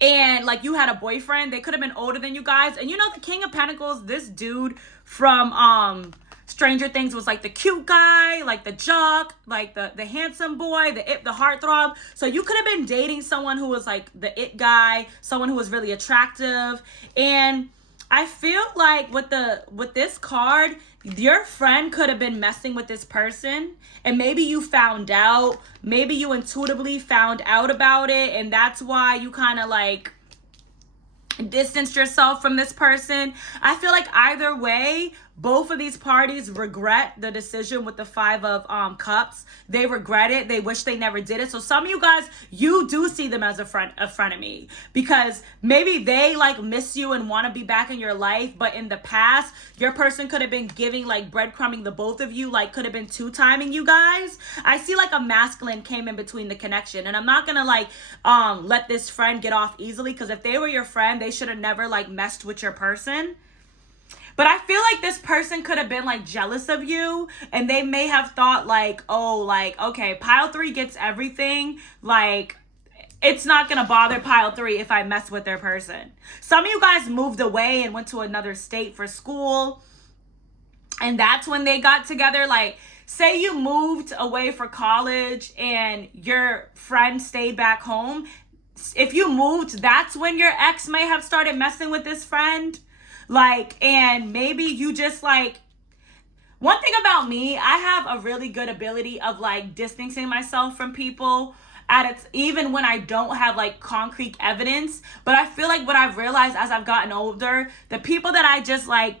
And like you had a boyfriend, they could have been older than you guys. And you know, the King of Pentacles, this dude from Stranger Things was like the cute guy, like the jock, like the handsome boy, the heartthrob. So you could have been dating someone who was like the it guy, someone who was really attractive. And I feel like with this card, your friend could have been messing with this person, and maybe you found out, maybe you intuitively found out about it, and that's why you kind of like distanced yourself from this person. I feel like either way, both of these parties regret the decision with the Five of Cups. They regret it. They wish they never did it. So some of you guys, you do see them as a frenemy, because maybe they like miss you and want to be back in your life, but in the past, your person could have been giving like breadcrumbing the both of you, like could have been two-timing you guys. I see like a masculine came in between the connection, and I'm not gonna like let this friend get off easily, because if they were your friend, they should have never like messed with your person. But I feel like this person could have been like jealous of you, and they may have thought like, oh, like, okay, pile 3 gets everything. Like, it's not going to bother pile 3 if I mess with their person. Some of you guys moved away and went to another state for school, and that's when they got together. Like, say you moved away for college and your friend stayed back home. If you moved, that's when your ex may have started messing with this friend. Like, and maybe you just like, one thing about me, I have a really good ability of like distancing myself from people even when I don't have like concrete evidence. But I feel like what I've realized as I've gotten older, the people that I just like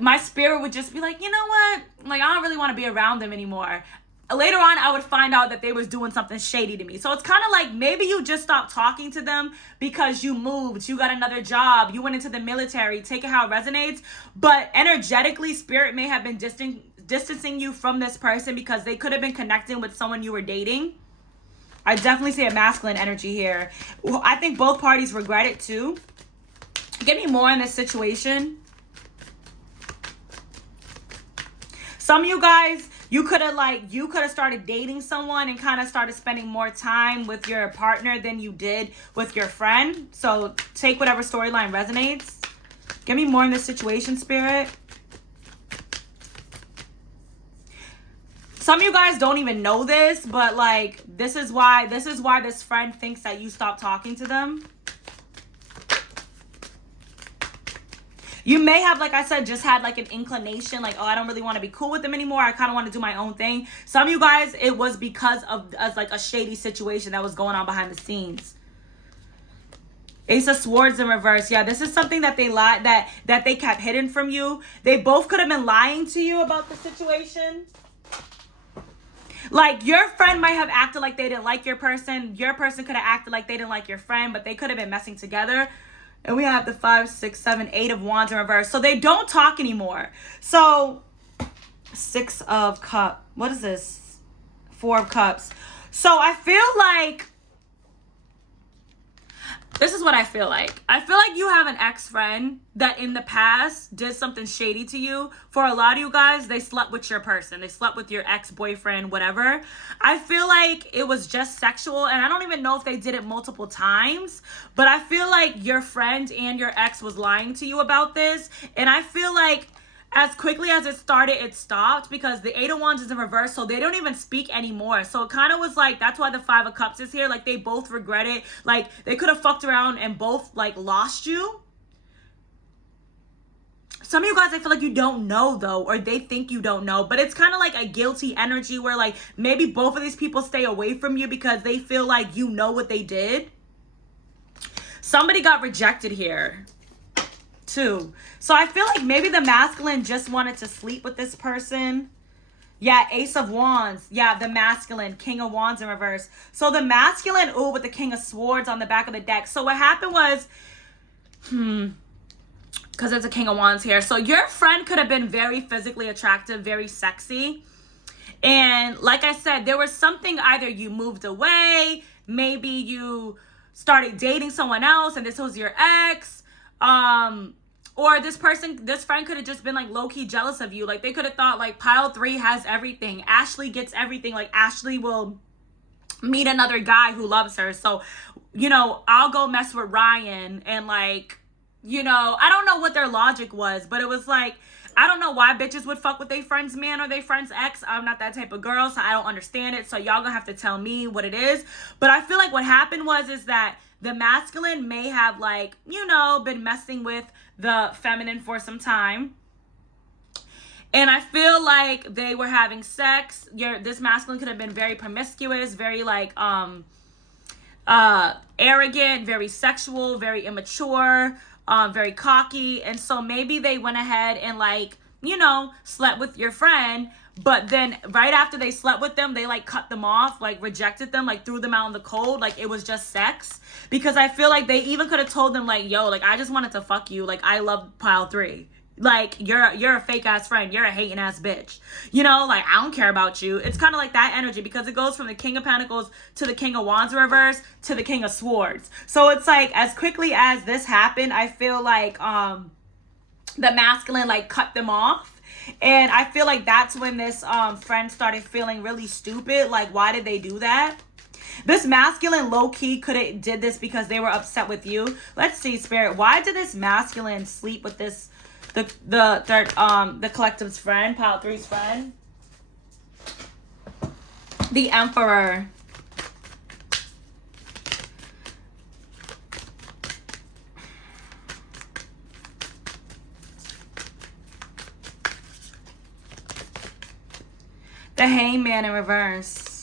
my spirit would just be like, you know what? Like, I don't really want to be around them anymore. Later on, I would find out that they was doing something shady to me. So it's kind of like maybe you just stopped talking to them because you moved, you got another job, you went into the military, take it how it resonates. But energetically, spirit may have been distancing you from this person because they could have been connecting with someone you were dating. I definitely see a masculine energy here. I think both parties regret it too. Give me more in this situation. Some of you guys, you could have started dating someone and kind of started spending more time with your partner than you did with your friend. So take whatever storyline resonates. Give me more in this situation, Spirit. Some of you guys don't even know this, but like this is why this friend thinks that you stopped talking to them. You may have, like I said, just had like an inclination, like, oh, I don't really want to be cool with them anymore. I kind of want to do my own thing. Some of you guys, it was because of like a shady situation that was going on behind the scenes. Ace of Swords in reverse. Yeah, this is something that they lied, that they kept hidden from you. They both could have been lying to you about the situation. Like, your friend might have acted like they didn't like your person. Your person could have acted like they didn't like your friend, but they could have been messing together. And we have the 5, 6, 7, 8 of Wands in reverse. So they don't talk anymore. So 6 of Cups. What is this? 4 of Cups. So I feel like, this is what I feel like. I feel like you have an ex-friend that in the past did something shady to you. For a lot of you guys, they slept with your person. They slept with your ex-boyfriend, whatever. I feel like it was just sexual, and I don't even know if they did it multiple times, but I feel like your friend and your ex was lying to you about this, and I feel like as quickly as it started, it stopped, because the 8 of Wands is in reverse, so they don't even speak anymore. So it kind of was like, that's why the 5 of Cups is here. Like, they both regret it. Like, they could have fucked around and both, like, lost you. Some of you guys, I feel like you don't know, though, or they think you don't know. But it's kind of like a guilty energy where, like, maybe both of these people stay away from you because they feel like you know what they did. Somebody got rejected here too. So I feel like maybe the masculine just wanted to sleep with this person. Yeah, Ace of Wands. Yeah, the masculine, King of Wands in reverse. So the masculine, ooh, with the King of Swords on the back of the deck. So what happened was, because there's a King of Wands here. So your friend could have been very physically attractive, very sexy. And like I said, there was something, either you moved away, maybe you started dating someone else and this was your ex. Or this friend could have just been like low-key jealous of you. Like, they could have thought like pile 3 has everything. Ashley gets everything. Like, Ashley will meet another guy who loves her. So, you know, I'll go mess with Ryan. And like, you know, I don't know what their logic was, but it was like, I don't know why bitches would fuck with their friend's man or their friend's ex. I'm not that type of girl, so I don't understand it. So y'all gonna have to tell me what it is. But I feel like what happened is that the masculine may have, like, you know, been messing with the feminine for some time. And I feel like they were having sex. This masculine could have been very promiscuous, very like arrogant, very sexual, very immature. very cocky. And so maybe they went ahead and like, you know, slept with your friend. But then right after they slept with them, they like cut them off, like rejected them, like threw them out in the cold. Like it was just sex. Because I feel like they even could have told them like, yo, like I just wanted to fuck you. Like I love pile 3. Like you're a fake ass friend. You're a hating ass bitch. You know, like I don't care about you. It's kind of like that energy because it goes from the King of Pentacles to the King of Wands reverse to the King of Swords. So it's like as quickly as this happened, I feel like the masculine like cut them off. And I feel like that's when this friend started feeling really stupid. Like, why did they do that? This masculine low-key could have did this because they were upset with you. Let's see, Spirit. Why did this masculine sleep with this, the collective's friend, pile 3's friend? The Emperor. The Hangman in reverse.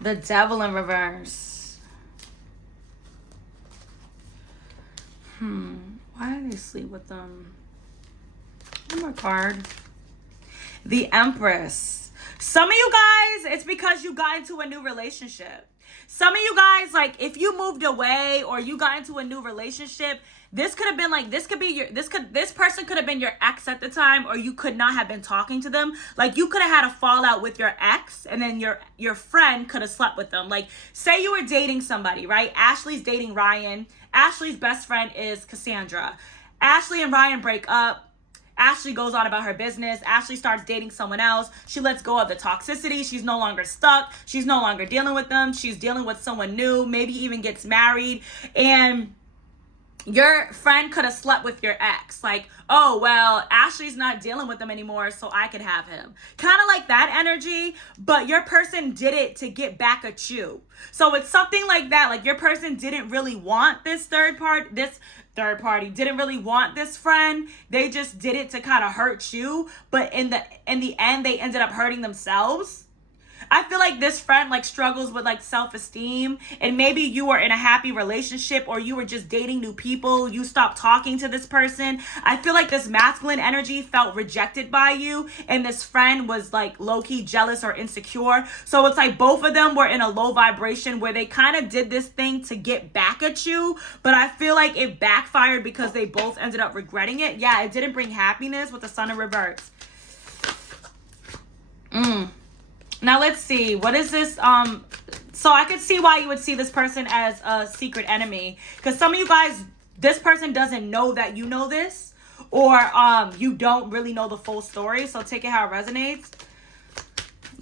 The Devil in reverse. Why did they sleep with them? One more card. The Empress. Some of you guys, it's because you got into a new relationship. Some of you guys, like, if you moved away or you got into a new relationship, this could have been like, this person could have been your ex at the time, or you could not have been talking to them. Like, you could have had a fallout with your ex, and then your friend could have slept with them. Like, say you were dating somebody, right? Ashley's dating Ryan. Ashley's best friend is Cassandra. Ashley and Ryan break up. Ashley goes on about her business. Ashley starts dating someone else. She lets go of the toxicity. She's no longer stuck. She's no longer dealing with them. She's dealing with someone new, maybe even gets married. And your friend could have slept with your ex. Like, oh, well, Ashley's not dealing with him anymore, so I could have him. Kind of like that energy, but your person did it to get back at you. So it's something like that. Like, your person didn't really want this third party didn't really want this friend. They just did it to kind of hurt you, but in the end they ended up hurting themselves. I feel like this friend like struggles with like self-esteem, and maybe you were in a happy relationship, or you were just dating new people. You stopped talking to this person. I feel like this masculine energy felt rejected by you, and this friend was like low-key jealous or insecure. So it's like both of them were in a low vibration where they kind of did this thing to get back at you, but I feel like it backfired because they both ended up regretting it. Yeah, it didn't bring happiness with the Sun in reverse. Now let's see, what is this? So I could see why you would see this person as a secret enemy, because some of you guys, this person doesn't know that you know this, or you don't really know the full story. So take it how it resonates.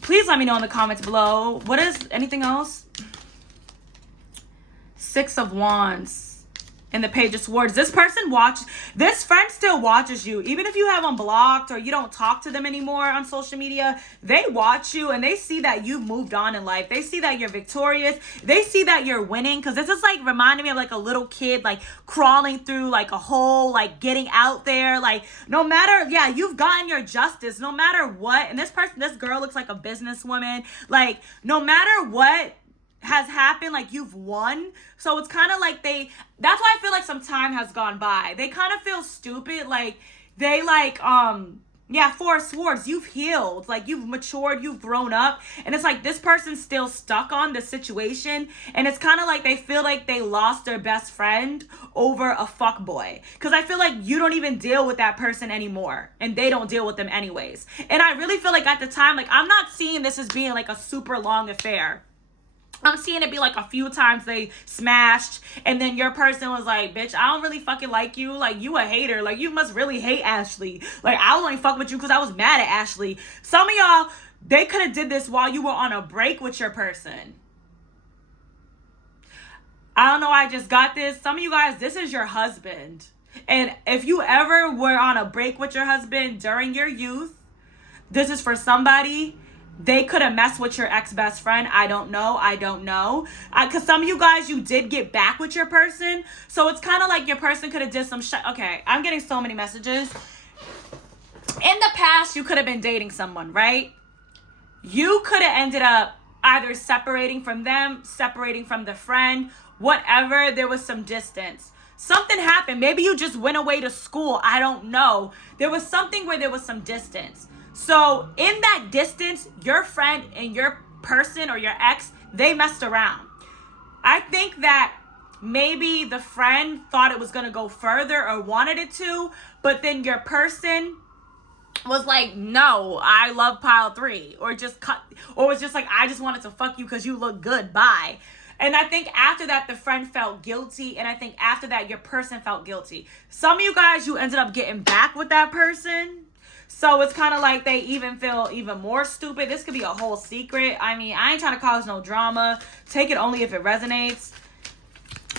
Please let me know in the comments below. What is anything else? 6 of Wands. In the Page of Swords, this friend still watches you. Even if you have them blocked or you don't talk to them anymore on social media, they watch you and they see that you've moved on in life. They see that you're victorious. They see that you're winning, because this is like reminding me of like a little kid like crawling through like a hole, like getting out there. Like, no matter, yeah, you've gotten your justice no matter what. And this girl looks like a businesswoman. Like, no matter what has happened, like, you've won. So it's kind of like that's why I feel like some time has gone by. They kind of feel stupid. Like, they like, yeah, 4 of Swords, you've healed. Like, you've matured, you've grown up. And it's like this person's still stuck on the situation. And it's kind of like they feel like they lost their best friend over a fuckboy. Because I feel like you don't even deal with that person anymore. And they don't deal with them anyways. And I really feel like at the time, like, I'm not seeing this as being like a super long affair. I'm seeing it be like a few times they smashed, and then your person was like, bitch, I don't really fucking like you. Like, you a hater. Like, you must really hate Ashley. Like, I only fuck with you because I was mad at Ashley. Some of y'all, they could have did this while you were on a break with your person. I don't know, I just got this. Some of you guys, this is your husband. And if you ever were on a break with your husband during your youth, this is for somebody. They could have messed with your ex-best friend. I don't know. Because some of you guys, you did get back with your person. So it's kind of like your person could have did some shit. Okay, I'm getting so many messages. In the past, you could have been dating someone, right? You could have ended up either separating from them, separating from the friend, whatever, there was some distance. Something happened. Maybe you just went away to school. I don't know. There was something where there was some distance. So in that distance, your friend and your person or your ex, they messed around. I think that maybe the friend thought it was going to go further or wanted it to, but then your person was like, no, I love pile 3, or just cut, or was just like, I just wanted to fuck you because you look good, bye. And I think after that, the friend felt guilty, and I think after that, your person felt guilty. Some of you guys, you ended up getting back with that person, so it's kind of like they even feel even more stupid. This could be a whole secret. I mean, I ain't trying to cause no drama. Take it only if it resonates.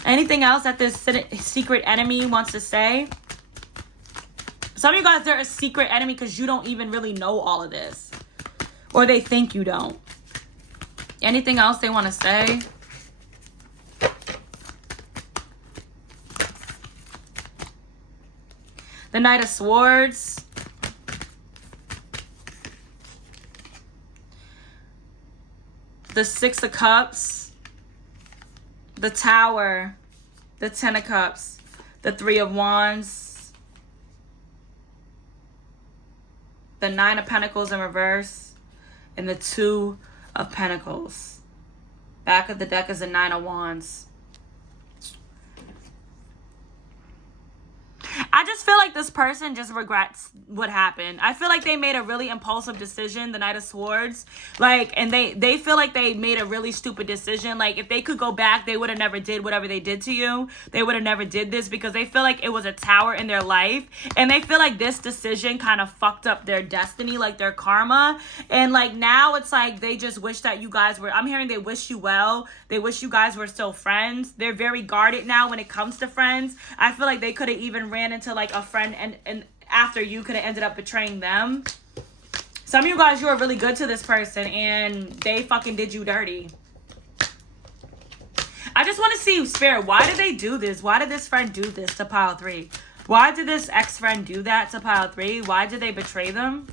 Anything else that this secret enemy wants to say? Some of you guys, they're a secret enemy because you don't even really know all of this. Or they think you don't. Anything else they want to say? The Knight of Swords. The Six of Cups. The Tower. The Ten of Cups. The Three of Wands. The Nine of Pentacles in reverse, and the Two of Pentacles. Back of the deck is the Nine of Wands. I just feel like this person just regrets what happened. I feel like they made a really impulsive decision, the Knight of Swords. Like, and they feel like they made a really stupid decision. Like, if they could go back, they would have never did whatever they did to you. They would have never did this because they feel like it was a tower in their life. And they feel like this decision kind of fucked up their destiny, like their karma. And like now it's like they just wish that you guys were, I'm hearing they wish you well. They wish you guys were still friends. They're very guarded now when it comes to friends. I feel like they could have even ran into like a friend and after you could have ended up betraying them. Some of you guys, you are really good to this person and they fucking did you dirty. I just want to see, Spirit, why did they do this? Why did this friend do this to pile 3? Why did this ex-friend do that to pile 3? Why did they betray them?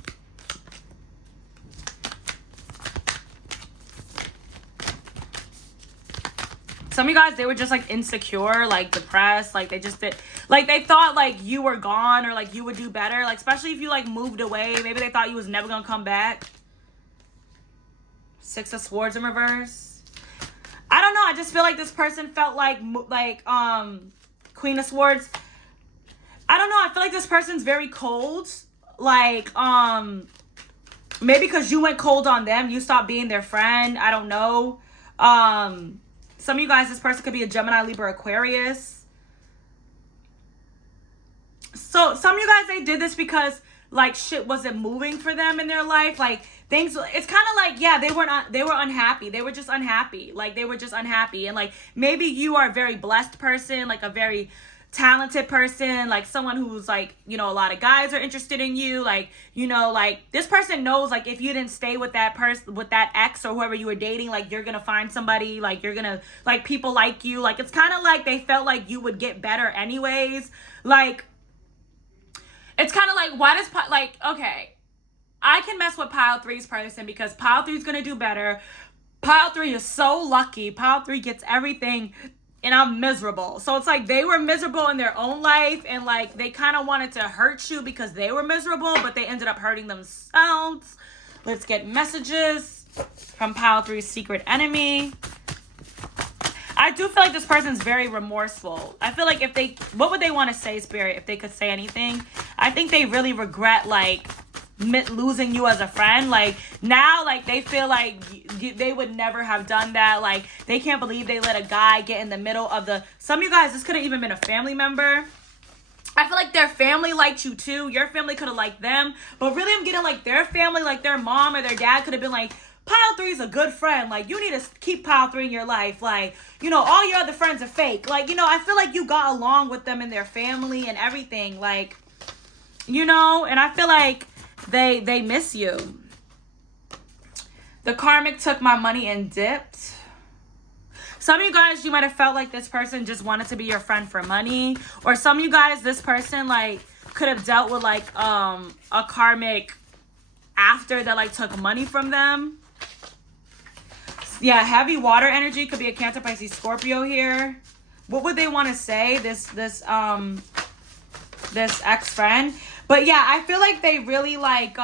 Some of you guys, they were just like insecure, like depressed, like they just did, like they thought like you were gone or like you would do better, like especially if you like moved away. Maybe they thought you was never gonna come back. Six of Swords in reverse. I don't know. I just feel like this person felt like Queen of Swords. I don't know. I feel like this person's very cold. Like maybe because you went cold on them, you stopped being their friend. I don't know. Some of you guys, this person could be a Gemini, Libra, Aquarius. So some of you guys, they did this because like shit wasn't moving for them in their life. Like things, it's kind of like, yeah, they were unhappy. They were just unhappy. Like they were just unhappy. And like maybe you are a very blessed person, like a very talented person, like someone who's like, you know, a lot of guys are interested in you, like, you know, like this person knows like if you didn't stay with that person, with that ex or whoever you were dating, like you're gonna find somebody, like you're gonna, like people like you, like it's kind of like they felt like you would get better anyways. Like it's kind of like, why does like, okay, I can mess with pile 3's person because pile 3 is gonna do better. Pile 3 is so lucky. Pile 3 gets everything and I'm miserable. So it's like they were miserable in their own life and like they kind of wanted to hurt you because they were miserable, but they ended up hurting themselves. Let's get messages from pile 3's secret enemy. I do feel like this person's very remorseful. I feel like if they, what would they want to say, Spirit, if they could say anything? I think they really regret like losing you as a friend. Like now, like they feel like they would never have done that. Like they can't believe they let a guy get in the middle of the, some of you guys, this could have even been a family member. I feel like their family liked you too. Your family could have liked them, but really I'm getting like their family, like their mom or their dad could have been like, pile 3 is a good friend. Like you need to keep pile 3 in your life. Like, you know, all your other friends are fake. Like, you know, I feel like you got along with them and their family and everything. Like, you know, and I feel like they miss you. The karmic took my money and dipped. Some of you guys, you might have felt like this person just wanted to be your friend for money. Or some of you guys, this person like could have dealt with like a karmic after that like took money from them. Yeah, heavy water energy. Could be a Cancer, Pisces, Scorpio here. What would they want to say? This ex-friend. But yeah, I feel like they really like,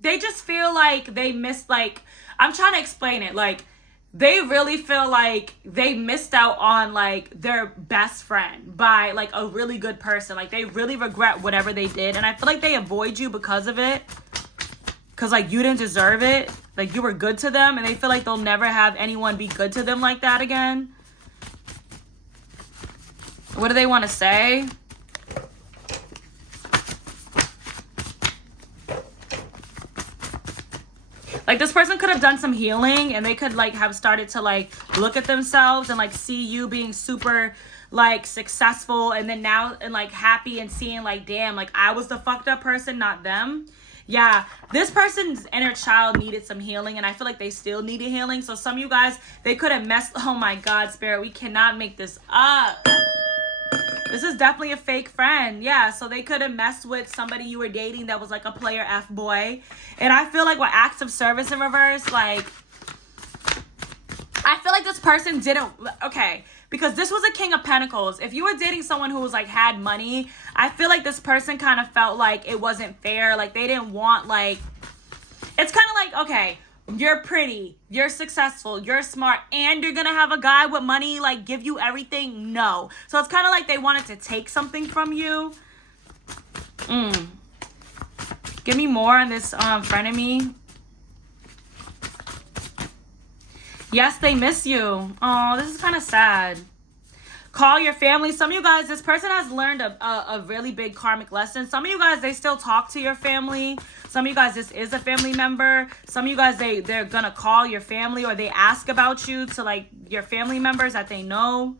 they just feel like they missed, like, I'm trying to explain it. Like, they really feel like they missed out on, like, their best friend by, like, a really good person. Like, they really regret whatever they did. And I feel like they avoid you because of it. Because, like, you didn't deserve it. Like, you were good to them. And they feel like they'll never have anyone be good to them like that again. What do they want to say? Like, this person could have done some healing, and they could, like, have started to, like, look at themselves and, like, see you being super, like, successful, and then now, and, like, happy and seeing, like, damn, like, I was the fucked up person, not them. Yeah, this person's inner child needed some healing, and I feel like they still needed healing. So some of you guys, they could have messed, oh my God, Spirit, we cannot make this up. This is definitely a fake friend. Yeah, so they could have messed with somebody you were dating that was like a player F-boy. And I feel like with acts of service in reverse, like, I feel like this person didn't, okay, because this was a King of Pentacles. If you were dating someone who was like had money, I feel like this person kind of felt like it wasn't fair. Like, they didn't want, like, it's kind of like, okay, you're pretty, you're successful, you're smart, and you're gonna have a guy with money like give you everything. No. So it's kind of like they wanted to take something from you. Give me more on this frenemy. Yes, they miss you. Oh, this is kind of sad. Call your family. Some of you guys, this person has learned a really big karmic lesson. Some of you guys, they still talk to your family. Some of you guys, this is a family member. Some of you guys, they're gonna call your family, or they ask about you to, like, your family members that they know.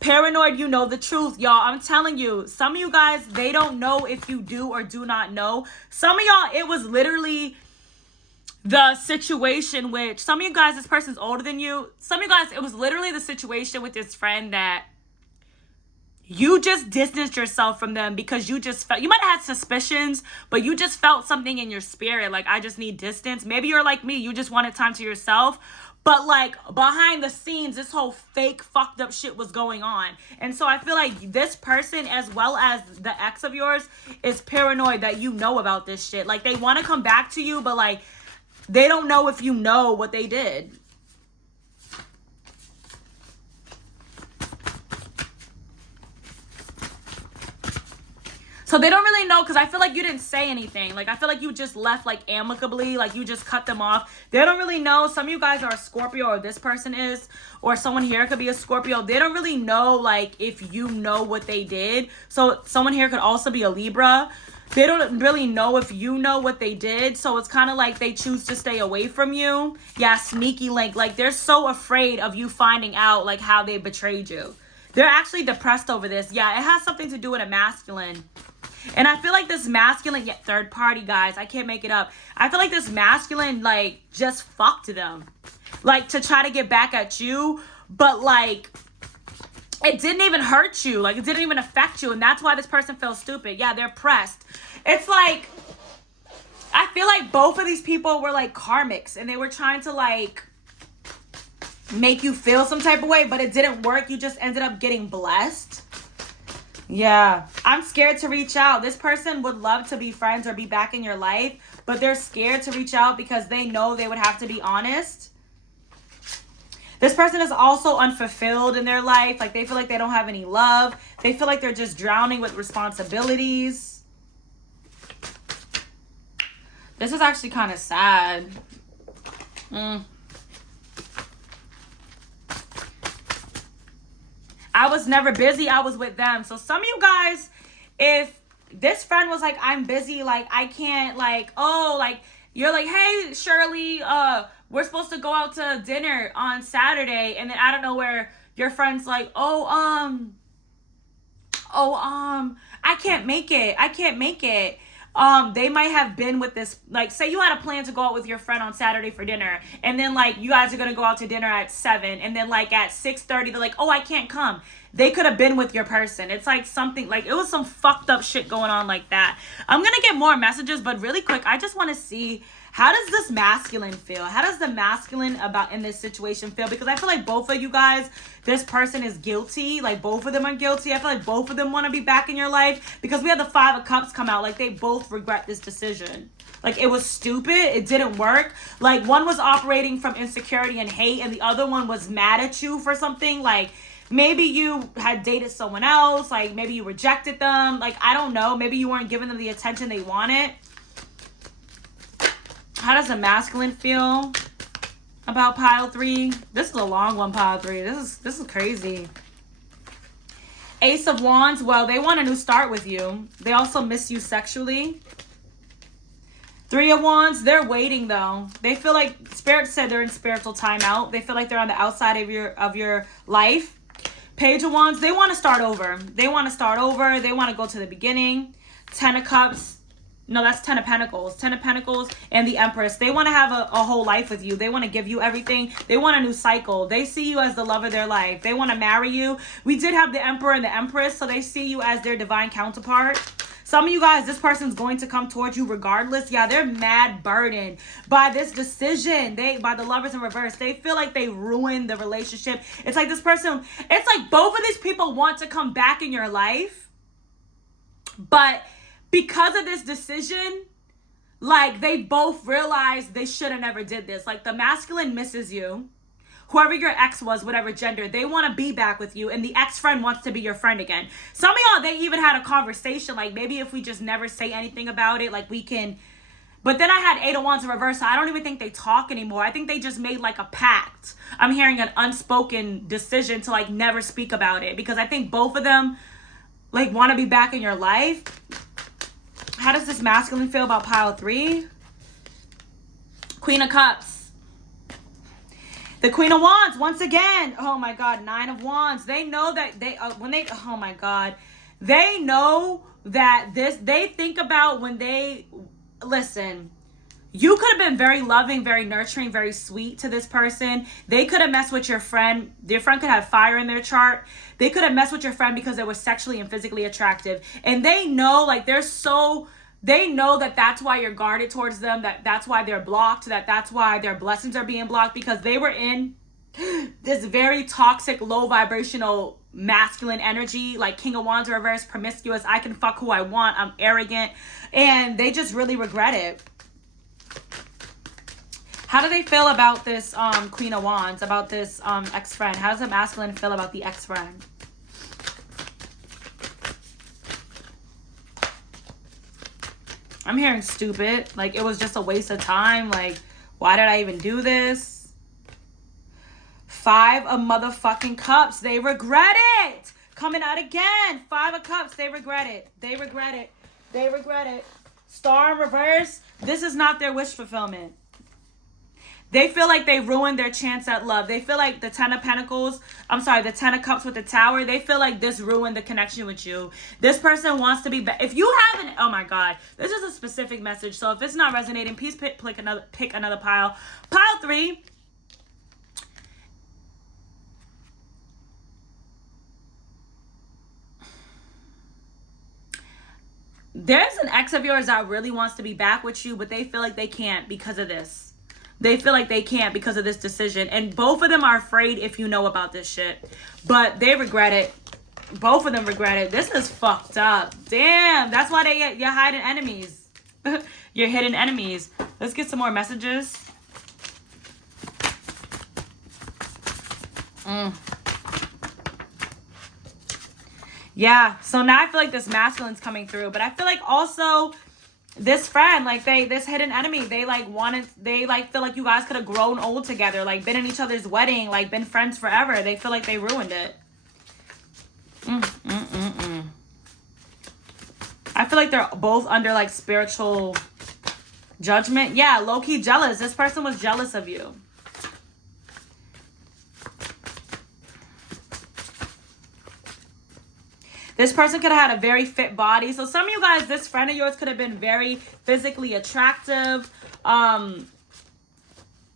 Paranoid, you know the truth, y'all. I'm telling you, some of you guys, they don't know if you do or do not know. Some of y'all, it was literally the situation which, some of you guys, this person's older than you. Some of you guys, it was literally the situation with this friend that you just distanced yourself from them because you just felt, you might have had suspicions, but you just felt something in your spirit. Like, I just need distance. Maybe you're like me. You just wanted time to yourself. But, like, behind the scenes, this whole fake fucked up shit was going on. And so I feel like this person, as well as the ex of yours, is paranoid that you know about this shit. Like, they want to come back to you, but, like, they don't know if you know what they did. So they don't really know, because I feel like you didn't say anything. Like, I feel like you just left, like, amicably. Like, you just cut them off. They don't really know. Some of you guys are a Scorpio, or this person is. Or someone here could be a Scorpio. They don't really know, like, if you know what they did. So someone here could also be a Libra. They don't really know if you know what they did. So it's kind of like they choose to stay away from you. Yeah, sneaky link. Like, they're so afraid of you finding out, like, how they betrayed you. They're actually depressed over this. Yeah, it has something to do with a masculine. And I feel like this masculine, yeah, third party, guys, I can't make it up. I feel like this masculine, like, just fucked them. Like, to try to get back at you. But, like, it didn't even hurt you. Like, it didn't even affect you. And that's why this person feels stupid. Yeah, they're pressed. It's like, I feel like both of these people were, like, karmics. And they were trying to, like, make you feel some type of way. But it didn't work. You just ended up getting blessed. Yeah, I'm scared to reach out. This person would love to be friends or be back in your life, but they're scared to reach out because they know they would have to be honest. This person is also unfulfilled in their life. Like, they feel like they don't have any love. They feel like they're just drowning with responsibilities. This is actually kind of sad. I was never busy. I was with them. So some of you guys, if this friend was like, I'm busy, like, I can't, like, oh, like, you're like, hey, Shirley, we're supposed to go out to dinner on Saturday. And then I don't know where your friend's like, I can't make it. I can't make it. They might have been with this, like, say you had a plan to go out with your friend on Saturday for dinner, and then, like, you guys are gonna go out to dinner at 7, and then, like, at 6:30, they're like, oh, I can't come. they could have been with your person. It's like something, like it was some fucked up shit going on like that. I'm going to get more messages, but really quick, I just want to see, how does this masculine feel? How does the masculine in this situation feel? Because I feel like both of you guys, this person is guilty. Like both of them are guilty. I feel like both of them want to be back in your life because we had the 5 of Cups come out. Like they both regret this decision. Like it was stupid. It didn't work. Like one was operating from insecurity and hate and the other one was mad at you for something. Like maybe you had dated someone else. Like maybe you rejected them. Like I don't know. Maybe you weren't giving them the attention they wanted. How does a masculine feel about pile 3? This is a long one, pile 3. This is crazy. Ace of Wands. Well, they want a new start with you. They also miss you sexually. 3 of Wands. They're waiting though. They feel like Spirit said they're in spiritual timeout. They feel like they're on the outside of your life. Page of Wands. They want to start over. They want to start over. They want to go to the beginning. 10 of Cups. No, that's 10 of Pentacles. 10 of Pentacles and the Empress. They want to have a whole life with you. They want to give you everything. They want a new cycle. They see you as the love of their life. They want to marry you. We did have the Emperor and the Empress, so they see you as their divine counterpart. Some of you guys, this person's going to come towards you regardless. Yeah, they're mad burdened by this decision. By the Lovers in reverse. They feel like they ruined the relationship. It's like this person, it's like both of these people want to come back in your life, but because of this decision, like they both realize they should have never did this. Like the masculine misses you. Whoever your ex was, whatever gender, they want to be back with you. And the ex-friend wants to be your friend again. Some of y'all, they even had a conversation. Like maybe if we just never say anything about it, like we can. But then I had 8 of Wands in reverse. So I don't even think they talk anymore. I think they just made like a pact. I'm hearing an unspoken decision to like never speak about it. Because I think both of them like want to be back in your life. How does this masculine feel about pile 3? Queen of Cups. The Queen of Wands, once again. Oh my God, 9 of Wands. They know that oh my God. They know that they think about when they, listen, you could have been very loving, very nurturing, very sweet to this person. They could have messed with your friend. Your friend could have fire in their chart. They could have messed with your friend because they were sexually and physically attractive. And they know, like, they know that that's why you're guarded towards them, that's why they're blocked, that's why their blessings are being blocked, because they were in this very toxic, low vibrational masculine energy, like King of Wands reverse, promiscuous, I can fuck who I want, I'm arrogant, and they just really regret it. How do they feel about this Queen of Wands, about this ex-friend? How does a masculine feel about the ex-friend? I'm hearing stupid. Like, it was just a waste of time. Like, why did I even do this? 5 of motherfucking Cups. They regret it. Coming out again. 5 of Cups. They regret it. They regret it. They regret it. Star in reverse. This is not their wish fulfillment. They feel like they ruined their chance at love. They feel like the 10 of Pentacles, the 10 of Cups with the Tower, they feel like this ruined the connection with you. This person wants to be if you haven't, oh my God, this is a specific message. So if it's not resonating, please pick another pile. Pile 3. There's an ex of yours that really wants to be back with you, but they feel like they can't because of this. They feel like they can't because of this decision. And both of them are afraid if you know about this shit. But they regret it. Both of them regret it. This is fucked up. Damn. That's why you're hiding enemies. You're hidden enemies. Let's get some more messages. Yeah. So now I feel like this masculine's coming through. But I feel like also this friend, like this hidden enemy, they feel like you guys could have grown old together, like been in each other's wedding, like been friends forever. They feel like they ruined it. I feel like they're both under like spiritual judgment. Yeah, low-key jealous. This person was jealous of you. This person could have had a very fit body. So some of you guys, this friend of yours could have been very physically attractive.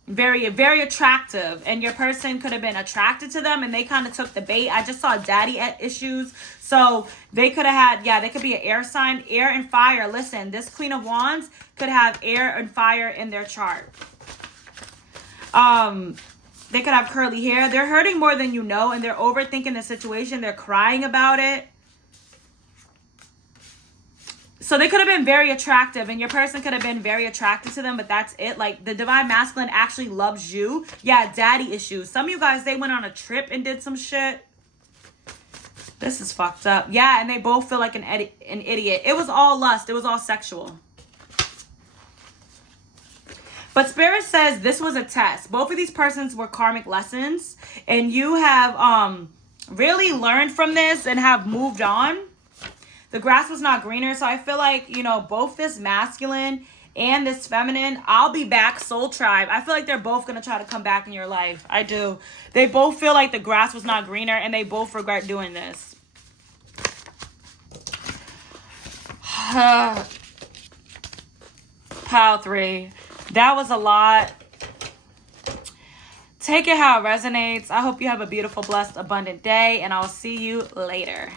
very, very attractive, and your person could have been attracted to them and they kind of took the bait. I just saw daddy issues. So they could have had, yeah, they could be an air sign, air and fire. Listen, this Queen of Wands could have air and fire in their chart. They could have curly hair. They're hurting more than you know, and they're overthinking the situation. They're crying about it. So they could have been very attractive, and your person could have been very attracted to them, but that's it. Like, the divine masculine actually loves you. Yeah, daddy issues. Some of you guys, they went on a trip and did some shit. This is fucked up. Yeah, and they both feel like an idiot. It was all lust. It was all sexual. But Spirit says this was a test. Both of these persons were karmic lessons, and you have really learned from this and have moved on. The grass was not greener. So I feel like, you know, both this masculine and this feminine, I'll be back, soul tribe. I feel like they're both going to try to come back in your life. I do. They both feel like the grass was not greener, and they both regret doing this. Pile 3. That was a lot. Take it how it resonates. I hope you have a beautiful, blessed, abundant day, and I'll see you later.